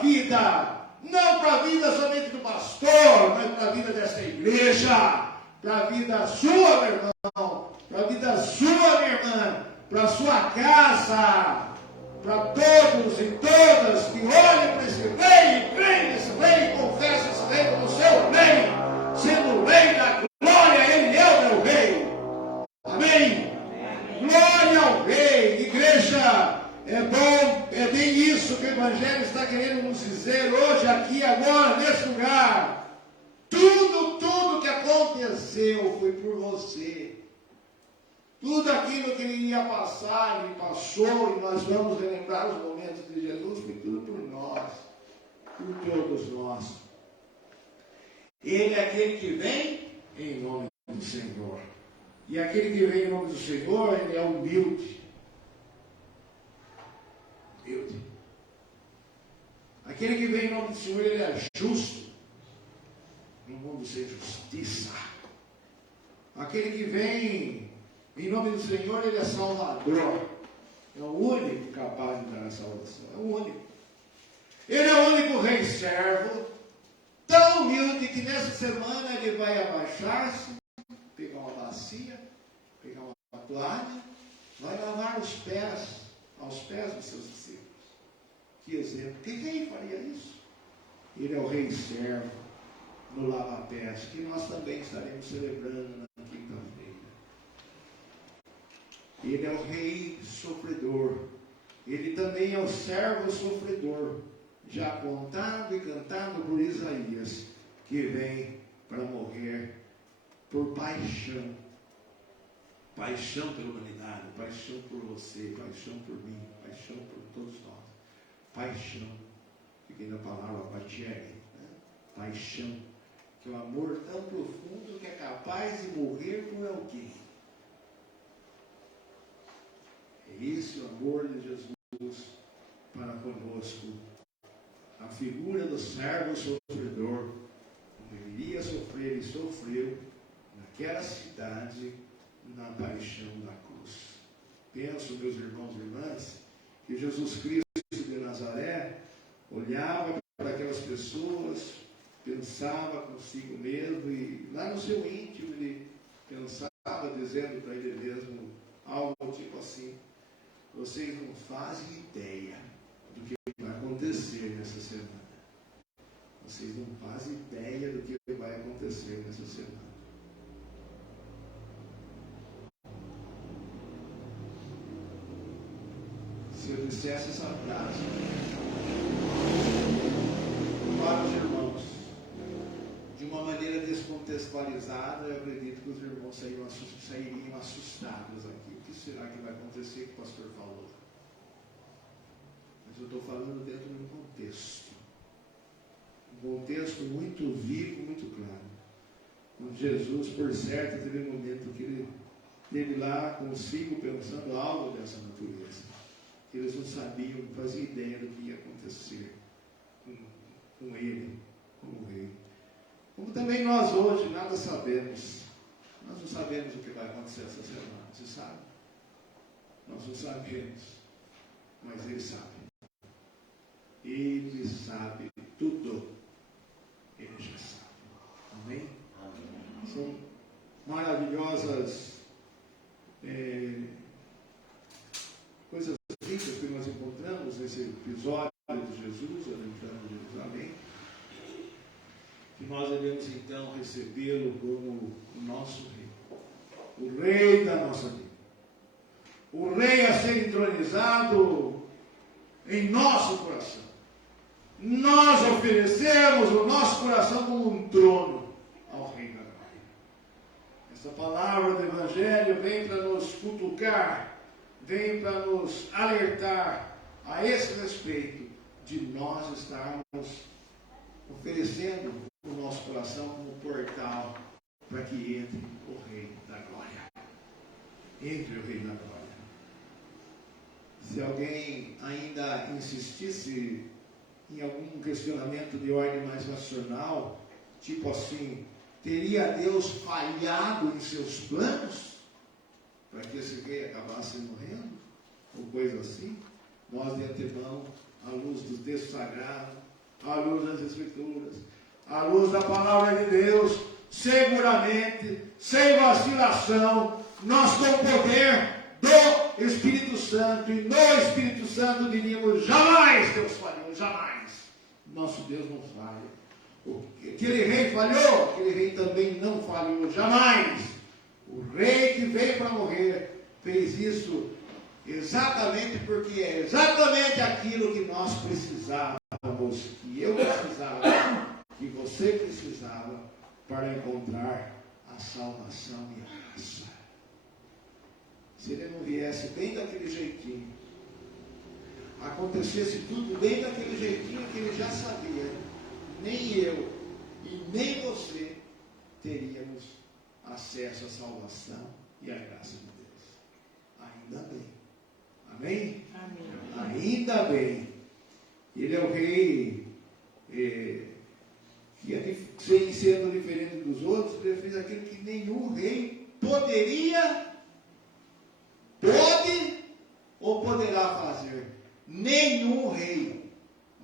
vida, não para a vida somente do pastor, mas para a vida dessa igreja, para a vida sua, meu irmão, para a vida sua, minha irmã, para a sua casa, para todos e todas que olhem para esse rei, e creem nesse rei, e confessem esse rei como seu rei, sendo o rei da glória, ele é o meu rei. Amém? Glória ao rei. Igreja, é bom, é bem isso que o Evangelho está querendo nos dizer hoje, aqui, agora, nesse lugar. Tudo que aconteceu foi por você. Tudo aquilo que ele iria passar, ele passou, e nós vamos relembrar os momentos de Jesus, foi tudo por nós, por todos nós. Ele é aquele que vem em nome do Senhor. E aquele que vem em nome do Senhor, ele é humilde. Humilde. Aquele que vem em nome do Senhor, ele é justo. No mundo sem justiça. Aquele que vem em nome do Senhor, ele é salvador. É o único capaz de dar a salvação. É o único. Ele é o único rei servo, tão humilde que nessa semana ele vai abaixar-se, pegar uma bacia, pegar uma toalha, vai lavar os pés, aos pés dos seus discípulos. Que exemplo. Que rei faria isso? Ele é o rei servo no lava-pés, que nós também estaremos celebrando na quinta-feira. Ele é o rei sofredor. Ele também é o servo sofredor, já contado e cantado por Isaías, que vem para morrer por paixão. Paixão pela humanidade, paixão por você, paixão por mim, paixão por todos nós. Paixão, fiquei na palavra patiere, né? Paixão, que é um amor tão profundo que é capaz de morrer por alguém. É esse o amor de Jesus para conosco. A figura do servo sofredor, que iria sofrer e sofreu naquela cidade, na paixão da cruz. Penso, meus irmãos e irmãs, que Jesus Cristo de Nazaré olhava para aquelas pessoas, pensava consigo mesmo, e lá no seu íntimo ele pensava, dizendo para ele mesmo algo tipo assim: vocês não fazem ideia do que vai acontecer nessa semana. Vocês não fazem ideia do que vai acontecer nessa semana. Se eu dissesse essa frase para os irmãos, de uma maneira descontextualizada, eu acredito que os irmãos sairiam assustados aqui. O que será que vai acontecer que o pastor falou? Mas eu estou falando dentro de um contexto. Um contexto muito vivo, muito claro. Onde Jesus, por certo, teve um momento que ele esteve lá consigo pensando algo dessa natureza. Eles não sabiam, não faziam ideia do que ia acontecer com ele, como rei. Como também nós hoje nada sabemos. Nós não sabemos o que vai acontecer essa semana, você sabe? Nós não sabemos, mas Ele sabe. Ele sabe tudo. Ele já sabe. Amém? Amém. São maravilhosas coisas ricas que nós encontramos nesse episódio de Jesus adentrando Jerusalém, que nós devemos então recebê-lo como o nosso Rei, o Rei da nossa vida, o Rei a ser entronizado em nosso coração. Nós oferecemos o nosso coração como um trono ao Rei da Glória. Essa palavra do Evangelho vem para nos cutucar, vem para nos alertar a esse respeito de nós estarmos oferecendo o nosso coração como portal para que entre o Rei da Glória. Entre o Rei da Glória. Se alguém ainda insistisse em algum questionamento de ordem mais racional, tipo assim, teria Deus falhado em seus planos para que esse rei acabasse morrendo? Ou coisa assim? Nós de antemão, à luz do texto sagrado, à luz das Escrituras, à luz da palavra de Deus, seguramente, sem vacilação, nós com o poder do Espírito Santo e no Espírito Santo diríamos: jamais Deus falhou, jamais. Nosso Deus não falha. Aquele rei falhou, aquele rei também não falhou, jamais. O rei que veio para morrer fez isso exatamente porque é exatamente aquilo que nós precisávamos, que eu precisava, que você precisava para encontrar a salvação e a graça. Se ele não viesse bem daquele jeitinho, acontecesse tudo bem daquele jeitinho que ele já sabia, nem eu e nem você teríamos acesso à salvação e à graça de Deus. Ainda bem. Amém? Amém. Ainda bem. Ele é o rei que, sendo diferente dos outros, ele fez aquilo que nenhum rei pode ou poderá fazer. Nenhum rei,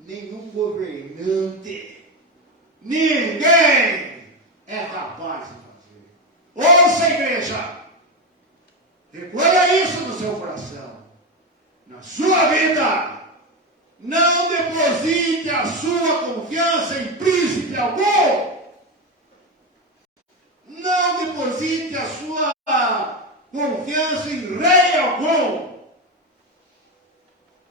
nenhum governante, ninguém é capaz de fazer. Ouça, igreja, decolha isso no seu coração, na sua vida. Não deposite a sua confiança em príncipe algum. Não deposite a sua confiança em rei algum.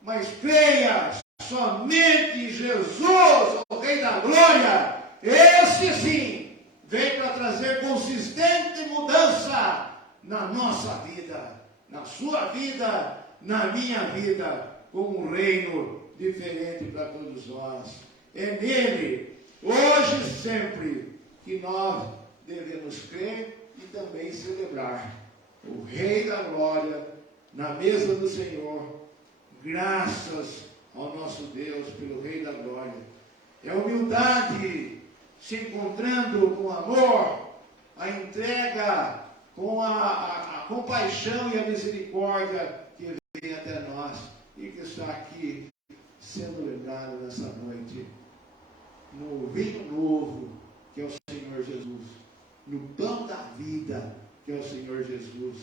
Mas creia somente em Jesus, o Rei da Glória. Esse sim vem para trazer consistente mudança na nossa vida, na sua vida, na minha vida, como um reino diferente para todos nós. É nele, hoje e sempre, que nós devemos crer e também celebrar o Rei da Glória na mesa do Senhor. Graças ao nosso Deus pelo Rei da Glória. É humildade se encontrando com amor, a entrega com a compaixão e a misericórdia que vem até nós e que está aqui sendo lembrado nessa noite, no vinho novo, que é o Senhor Jesus, no pão da vida, que é o Senhor Jesus,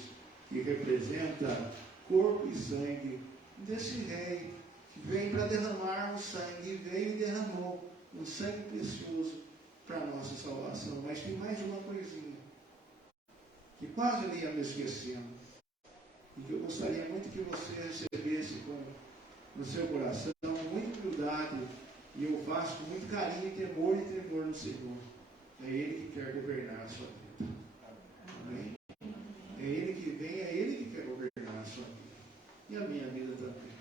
que representa corpo e sangue desse rei, que veio para derramar o sangue, veio e derramou um sangue precioso para a nossa salvação. Mas tem mais uma coisinha, que quase eu ia me esquecendo, e que eu gostaria muito que você recebesse no seu coração, muita humildade, e eu faço com muito carinho, temor e tremor no Senhor. É Ele que quer governar a sua vida. Amém? É Ele que vem, é Ele que quer governar a sua vida. E a minha vida também.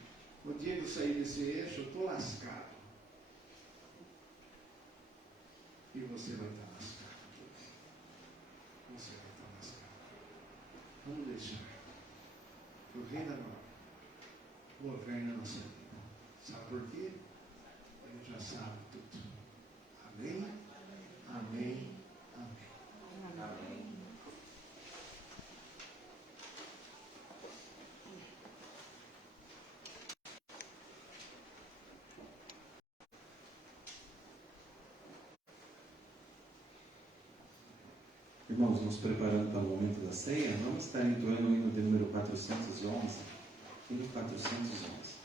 O dia que eu sair desse eixo, eu estou lascado. E você vai estar lascado. Você vai estar lascado. Vamos deixar o Rei da Glória governa a nossa vida. Sabe por quê? Ele já sabe tudo. Amém? Amém. Irmãos, nos preparando para o momento da ceia, vamos estar entoando o hino de número 411. Hino 411.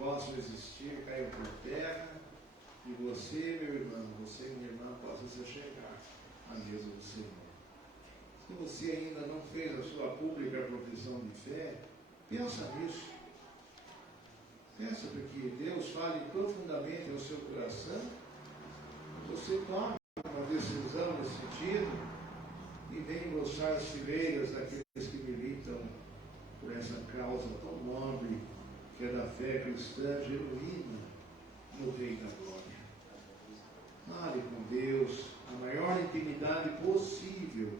possam existir, caiam por terra, e você, meu irmão, você, minha irmã, possa se chegar à mesa do Senhor. Se você ainda não fez a sua pública profissão de fé, pensa nisso. Pensa para que Deus fale profundamente ao seu coração. Você toma uma decisão nesse sentido e vem engrossar as fileiras daqueles que militam por essa causa tão nobre que é da fé cristã genuína no Rei da Glória. Fale com Deus a maior intimidade possível.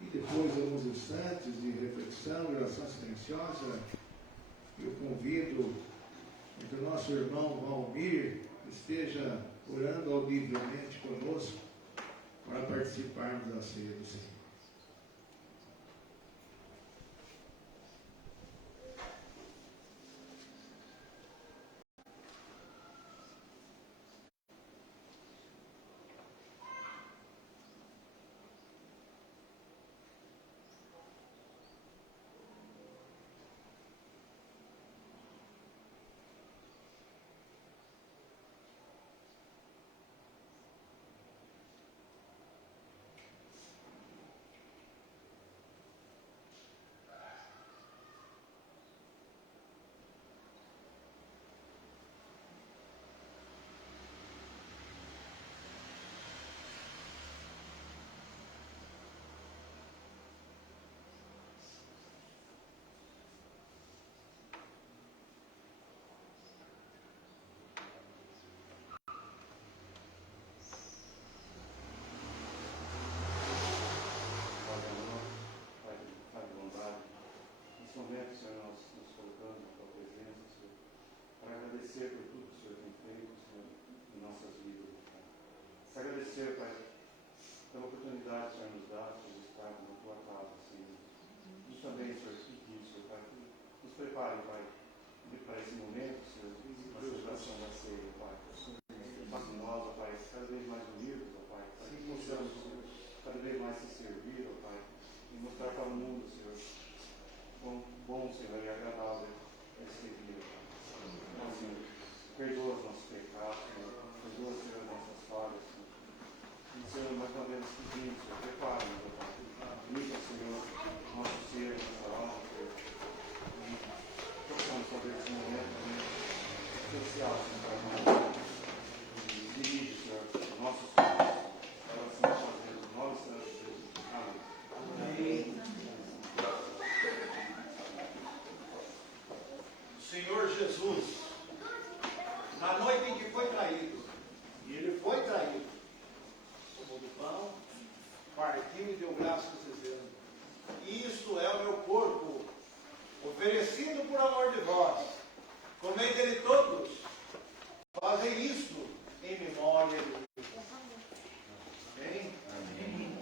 E depois de alguns instantes de reflexão e oração silenciosa, eu convido que o nosso irmão Valmir esteja orando audivelmente conosco para participarmos da ceia do Senhor. Momento, Senhor, nós nos colocamos na tua presença, Senhor, para agradecer por tudo que o Senhor tem feito, Senhor, em nossas vidas, Pai. Se agradecer, Pai, pela oportunidade que o Senhor nos dá, Senhor, de estar na tua casa, Senhor. E também, Senhor, pedir, Senhor, Pai, que nos prepare, Pai, para esse momento, Senhor, a celebração da ceia, Pai. Faça nós, ó Pai, cada vez mais unidos, ó Pai, para que possamos, Senhor, cada vez mais se servir, ó Pai, e mostrar para o mundo, Senhor, quão bom, Senhor, e agradável esse dia. Então, Senhor, perdoa os nossos pecados, Senhor. Perdoa, Senhor, as nossas falhas, Senhor. E, Senhor, mais uma vez pedimos, Senhor, prepare-nos, ó Pai. Limpa, Senhor, nosso ser, nossa alma, Senhor. E possamos fazer esse momento também especial, Senhor, para nós. E dirige, Senhor, nossos filhos, para assim fazer o nome santo de Jesus. Amém. Amém. Senhor Jesus, na noite em que foi traído, e ele foi traído, tomou do pão, partiu e deu graças dizendo: isto é o meu corpo, oferecido por amor de vós, comei dele todos, fazei isto em memória de mim. Amém? Amém.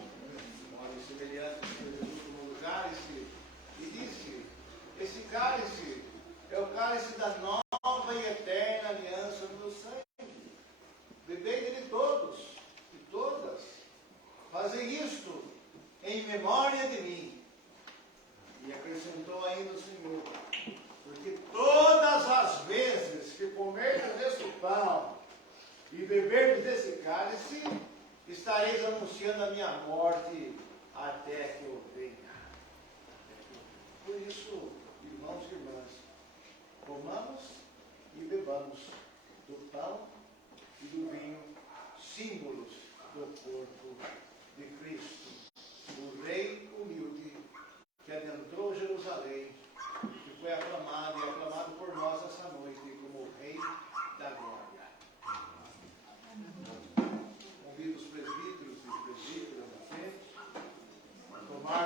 Olha, semelhante, Jesus tomou do cálice e disse: esse cálice é o cálice da nova e eterna aliança do meu sangue. Bebei dele todos e todas. Fazei isto em memória de mim. E acrescentou ainda o Senhor: porque todas as vezes que comerdes desse pão e beberdes desse cálice, estareis anunciando a minha morte até que eu venha. Por isso, irmãos e irmãs, comamos e bebamos do pão e do vinho, símbolos do corpo de Cristo, o Rei humilde que adentrou Jerusalém, que foi aclamado e aclamado por nós essa noite como o Rei da Glória. Convido os presbíteros e presbíteras da frente a tomar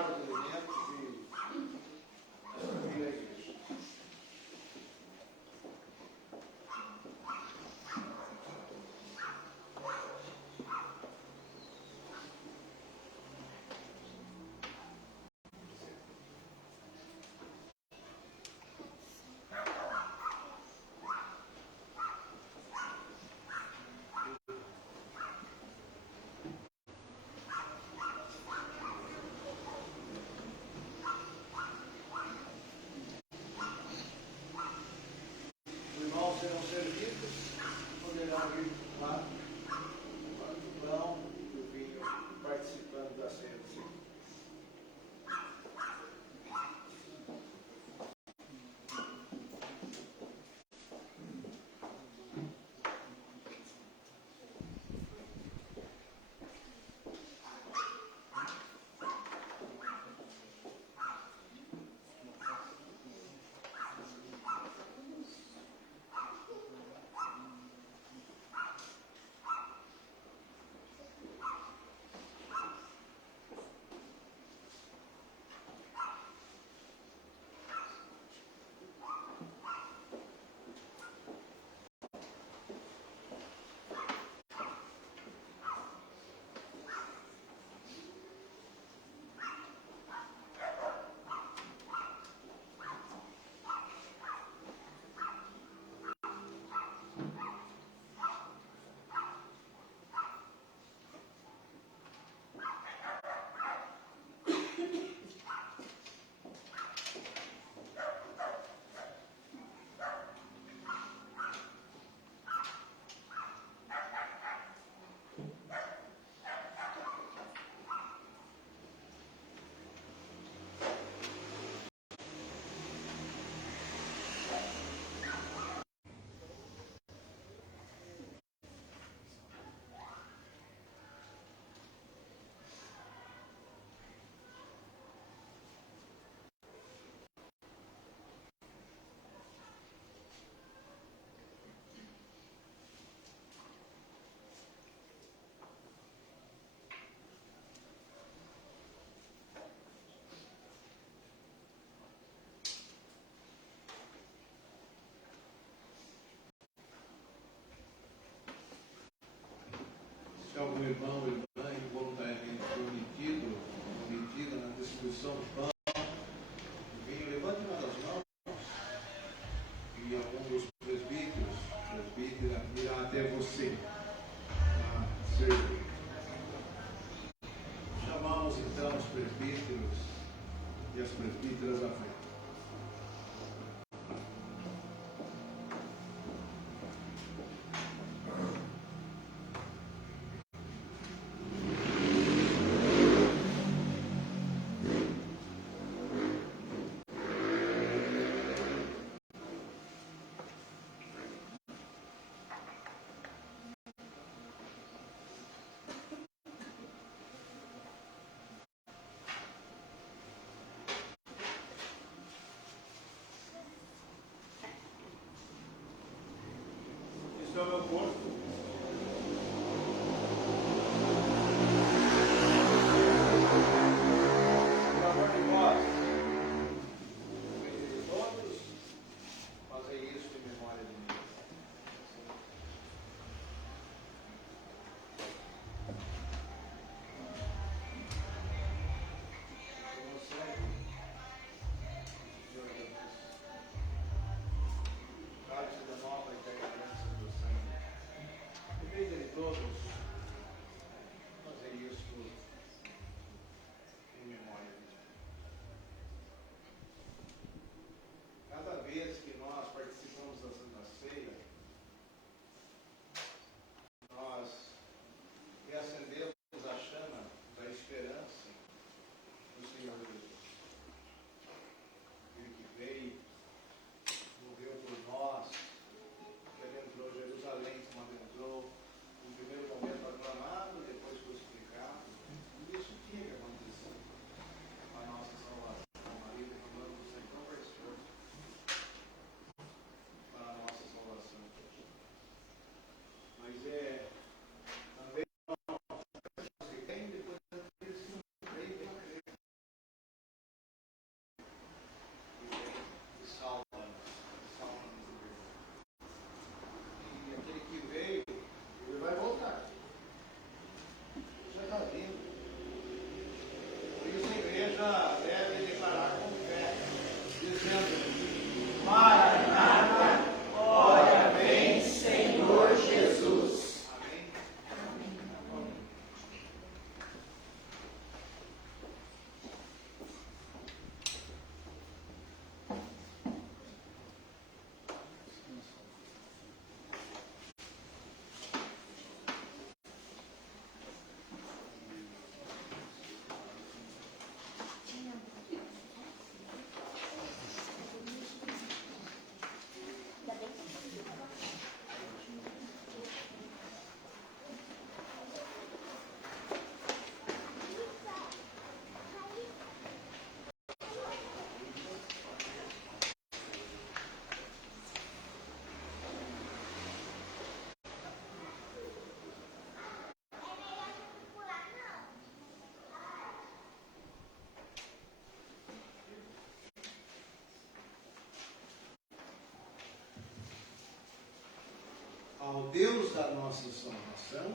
ao Deus da nossa salvação,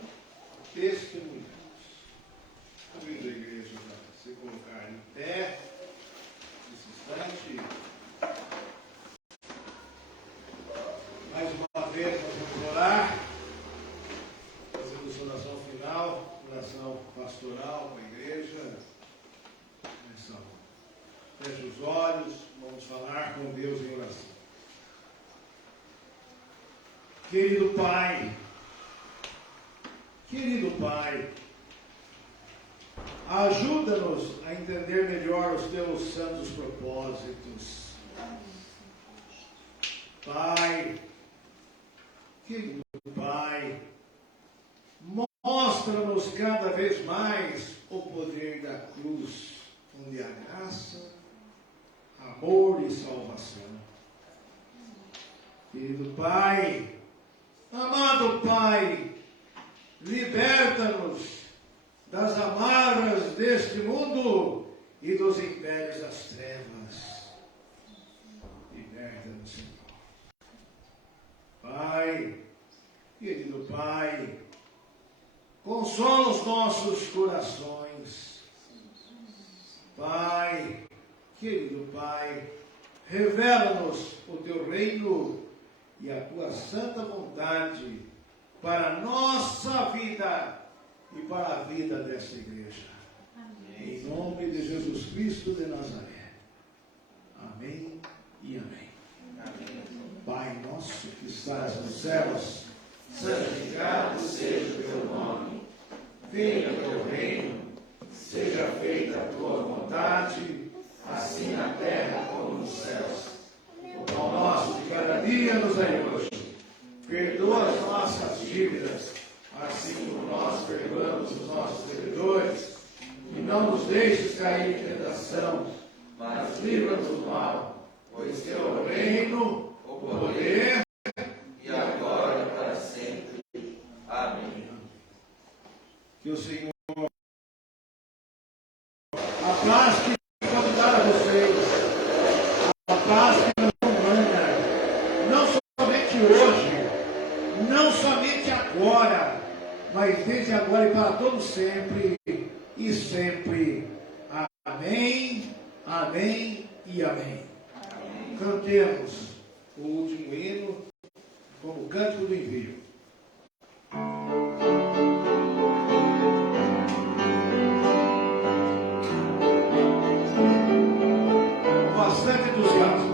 testemunhamos. Convido a igreja para se colocar em pé nesse instante. Mais uma vez nós vamos orar, fazendo oração final, oração pastoral com a igreja. Feche os olhos, vamos falar com Deus em oração. Querido Pai, ajuda-nos a entender melhor os teus santos propósitos. Pai, querido Pai, mostra-nos cada vez mais o poder da cruz, onde há graça, amor e salvação. Querido Pai, amado Pai, liberta-nos das amarras deste mundo e dos impérios das trevas. Liberta-nos, Senhor. Pai, querido Pai, consola os nossos corações. Pai, querido Pai, revela-nos o teu reino e a tua santa vontade para a nossa vida e para a vida desta igreja. Amém. Em nome de Jesus Cristo de Nazaré. Amém e amém. Amém. Pai nosso que estás nos céus, santificado seja o teu nome. Venha o teu reino. Seja feita a tua vontade, assim na terra como nos céus. O pão nosso de cada dia nos dai hoje. Perdoa as nossas dívidas, assim como nós perdoamos os nossos devedores. E não nos deixes cair em tentação, mas livra-nos do mal, pois teu é o reino, o poder e a glória para sempre. Amém. Que o Senhor a paz que vamos dar a vocês, a paz que nos humana, não somente hoje, não somente agora, mas desde agora e para todo sempre e sempre. Amém, amém e amém. Amém. Cantemos o último hino como cântico do envio. Bastante entusiasmo.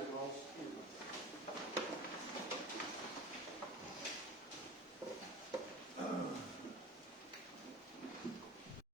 irmãos e irmãs.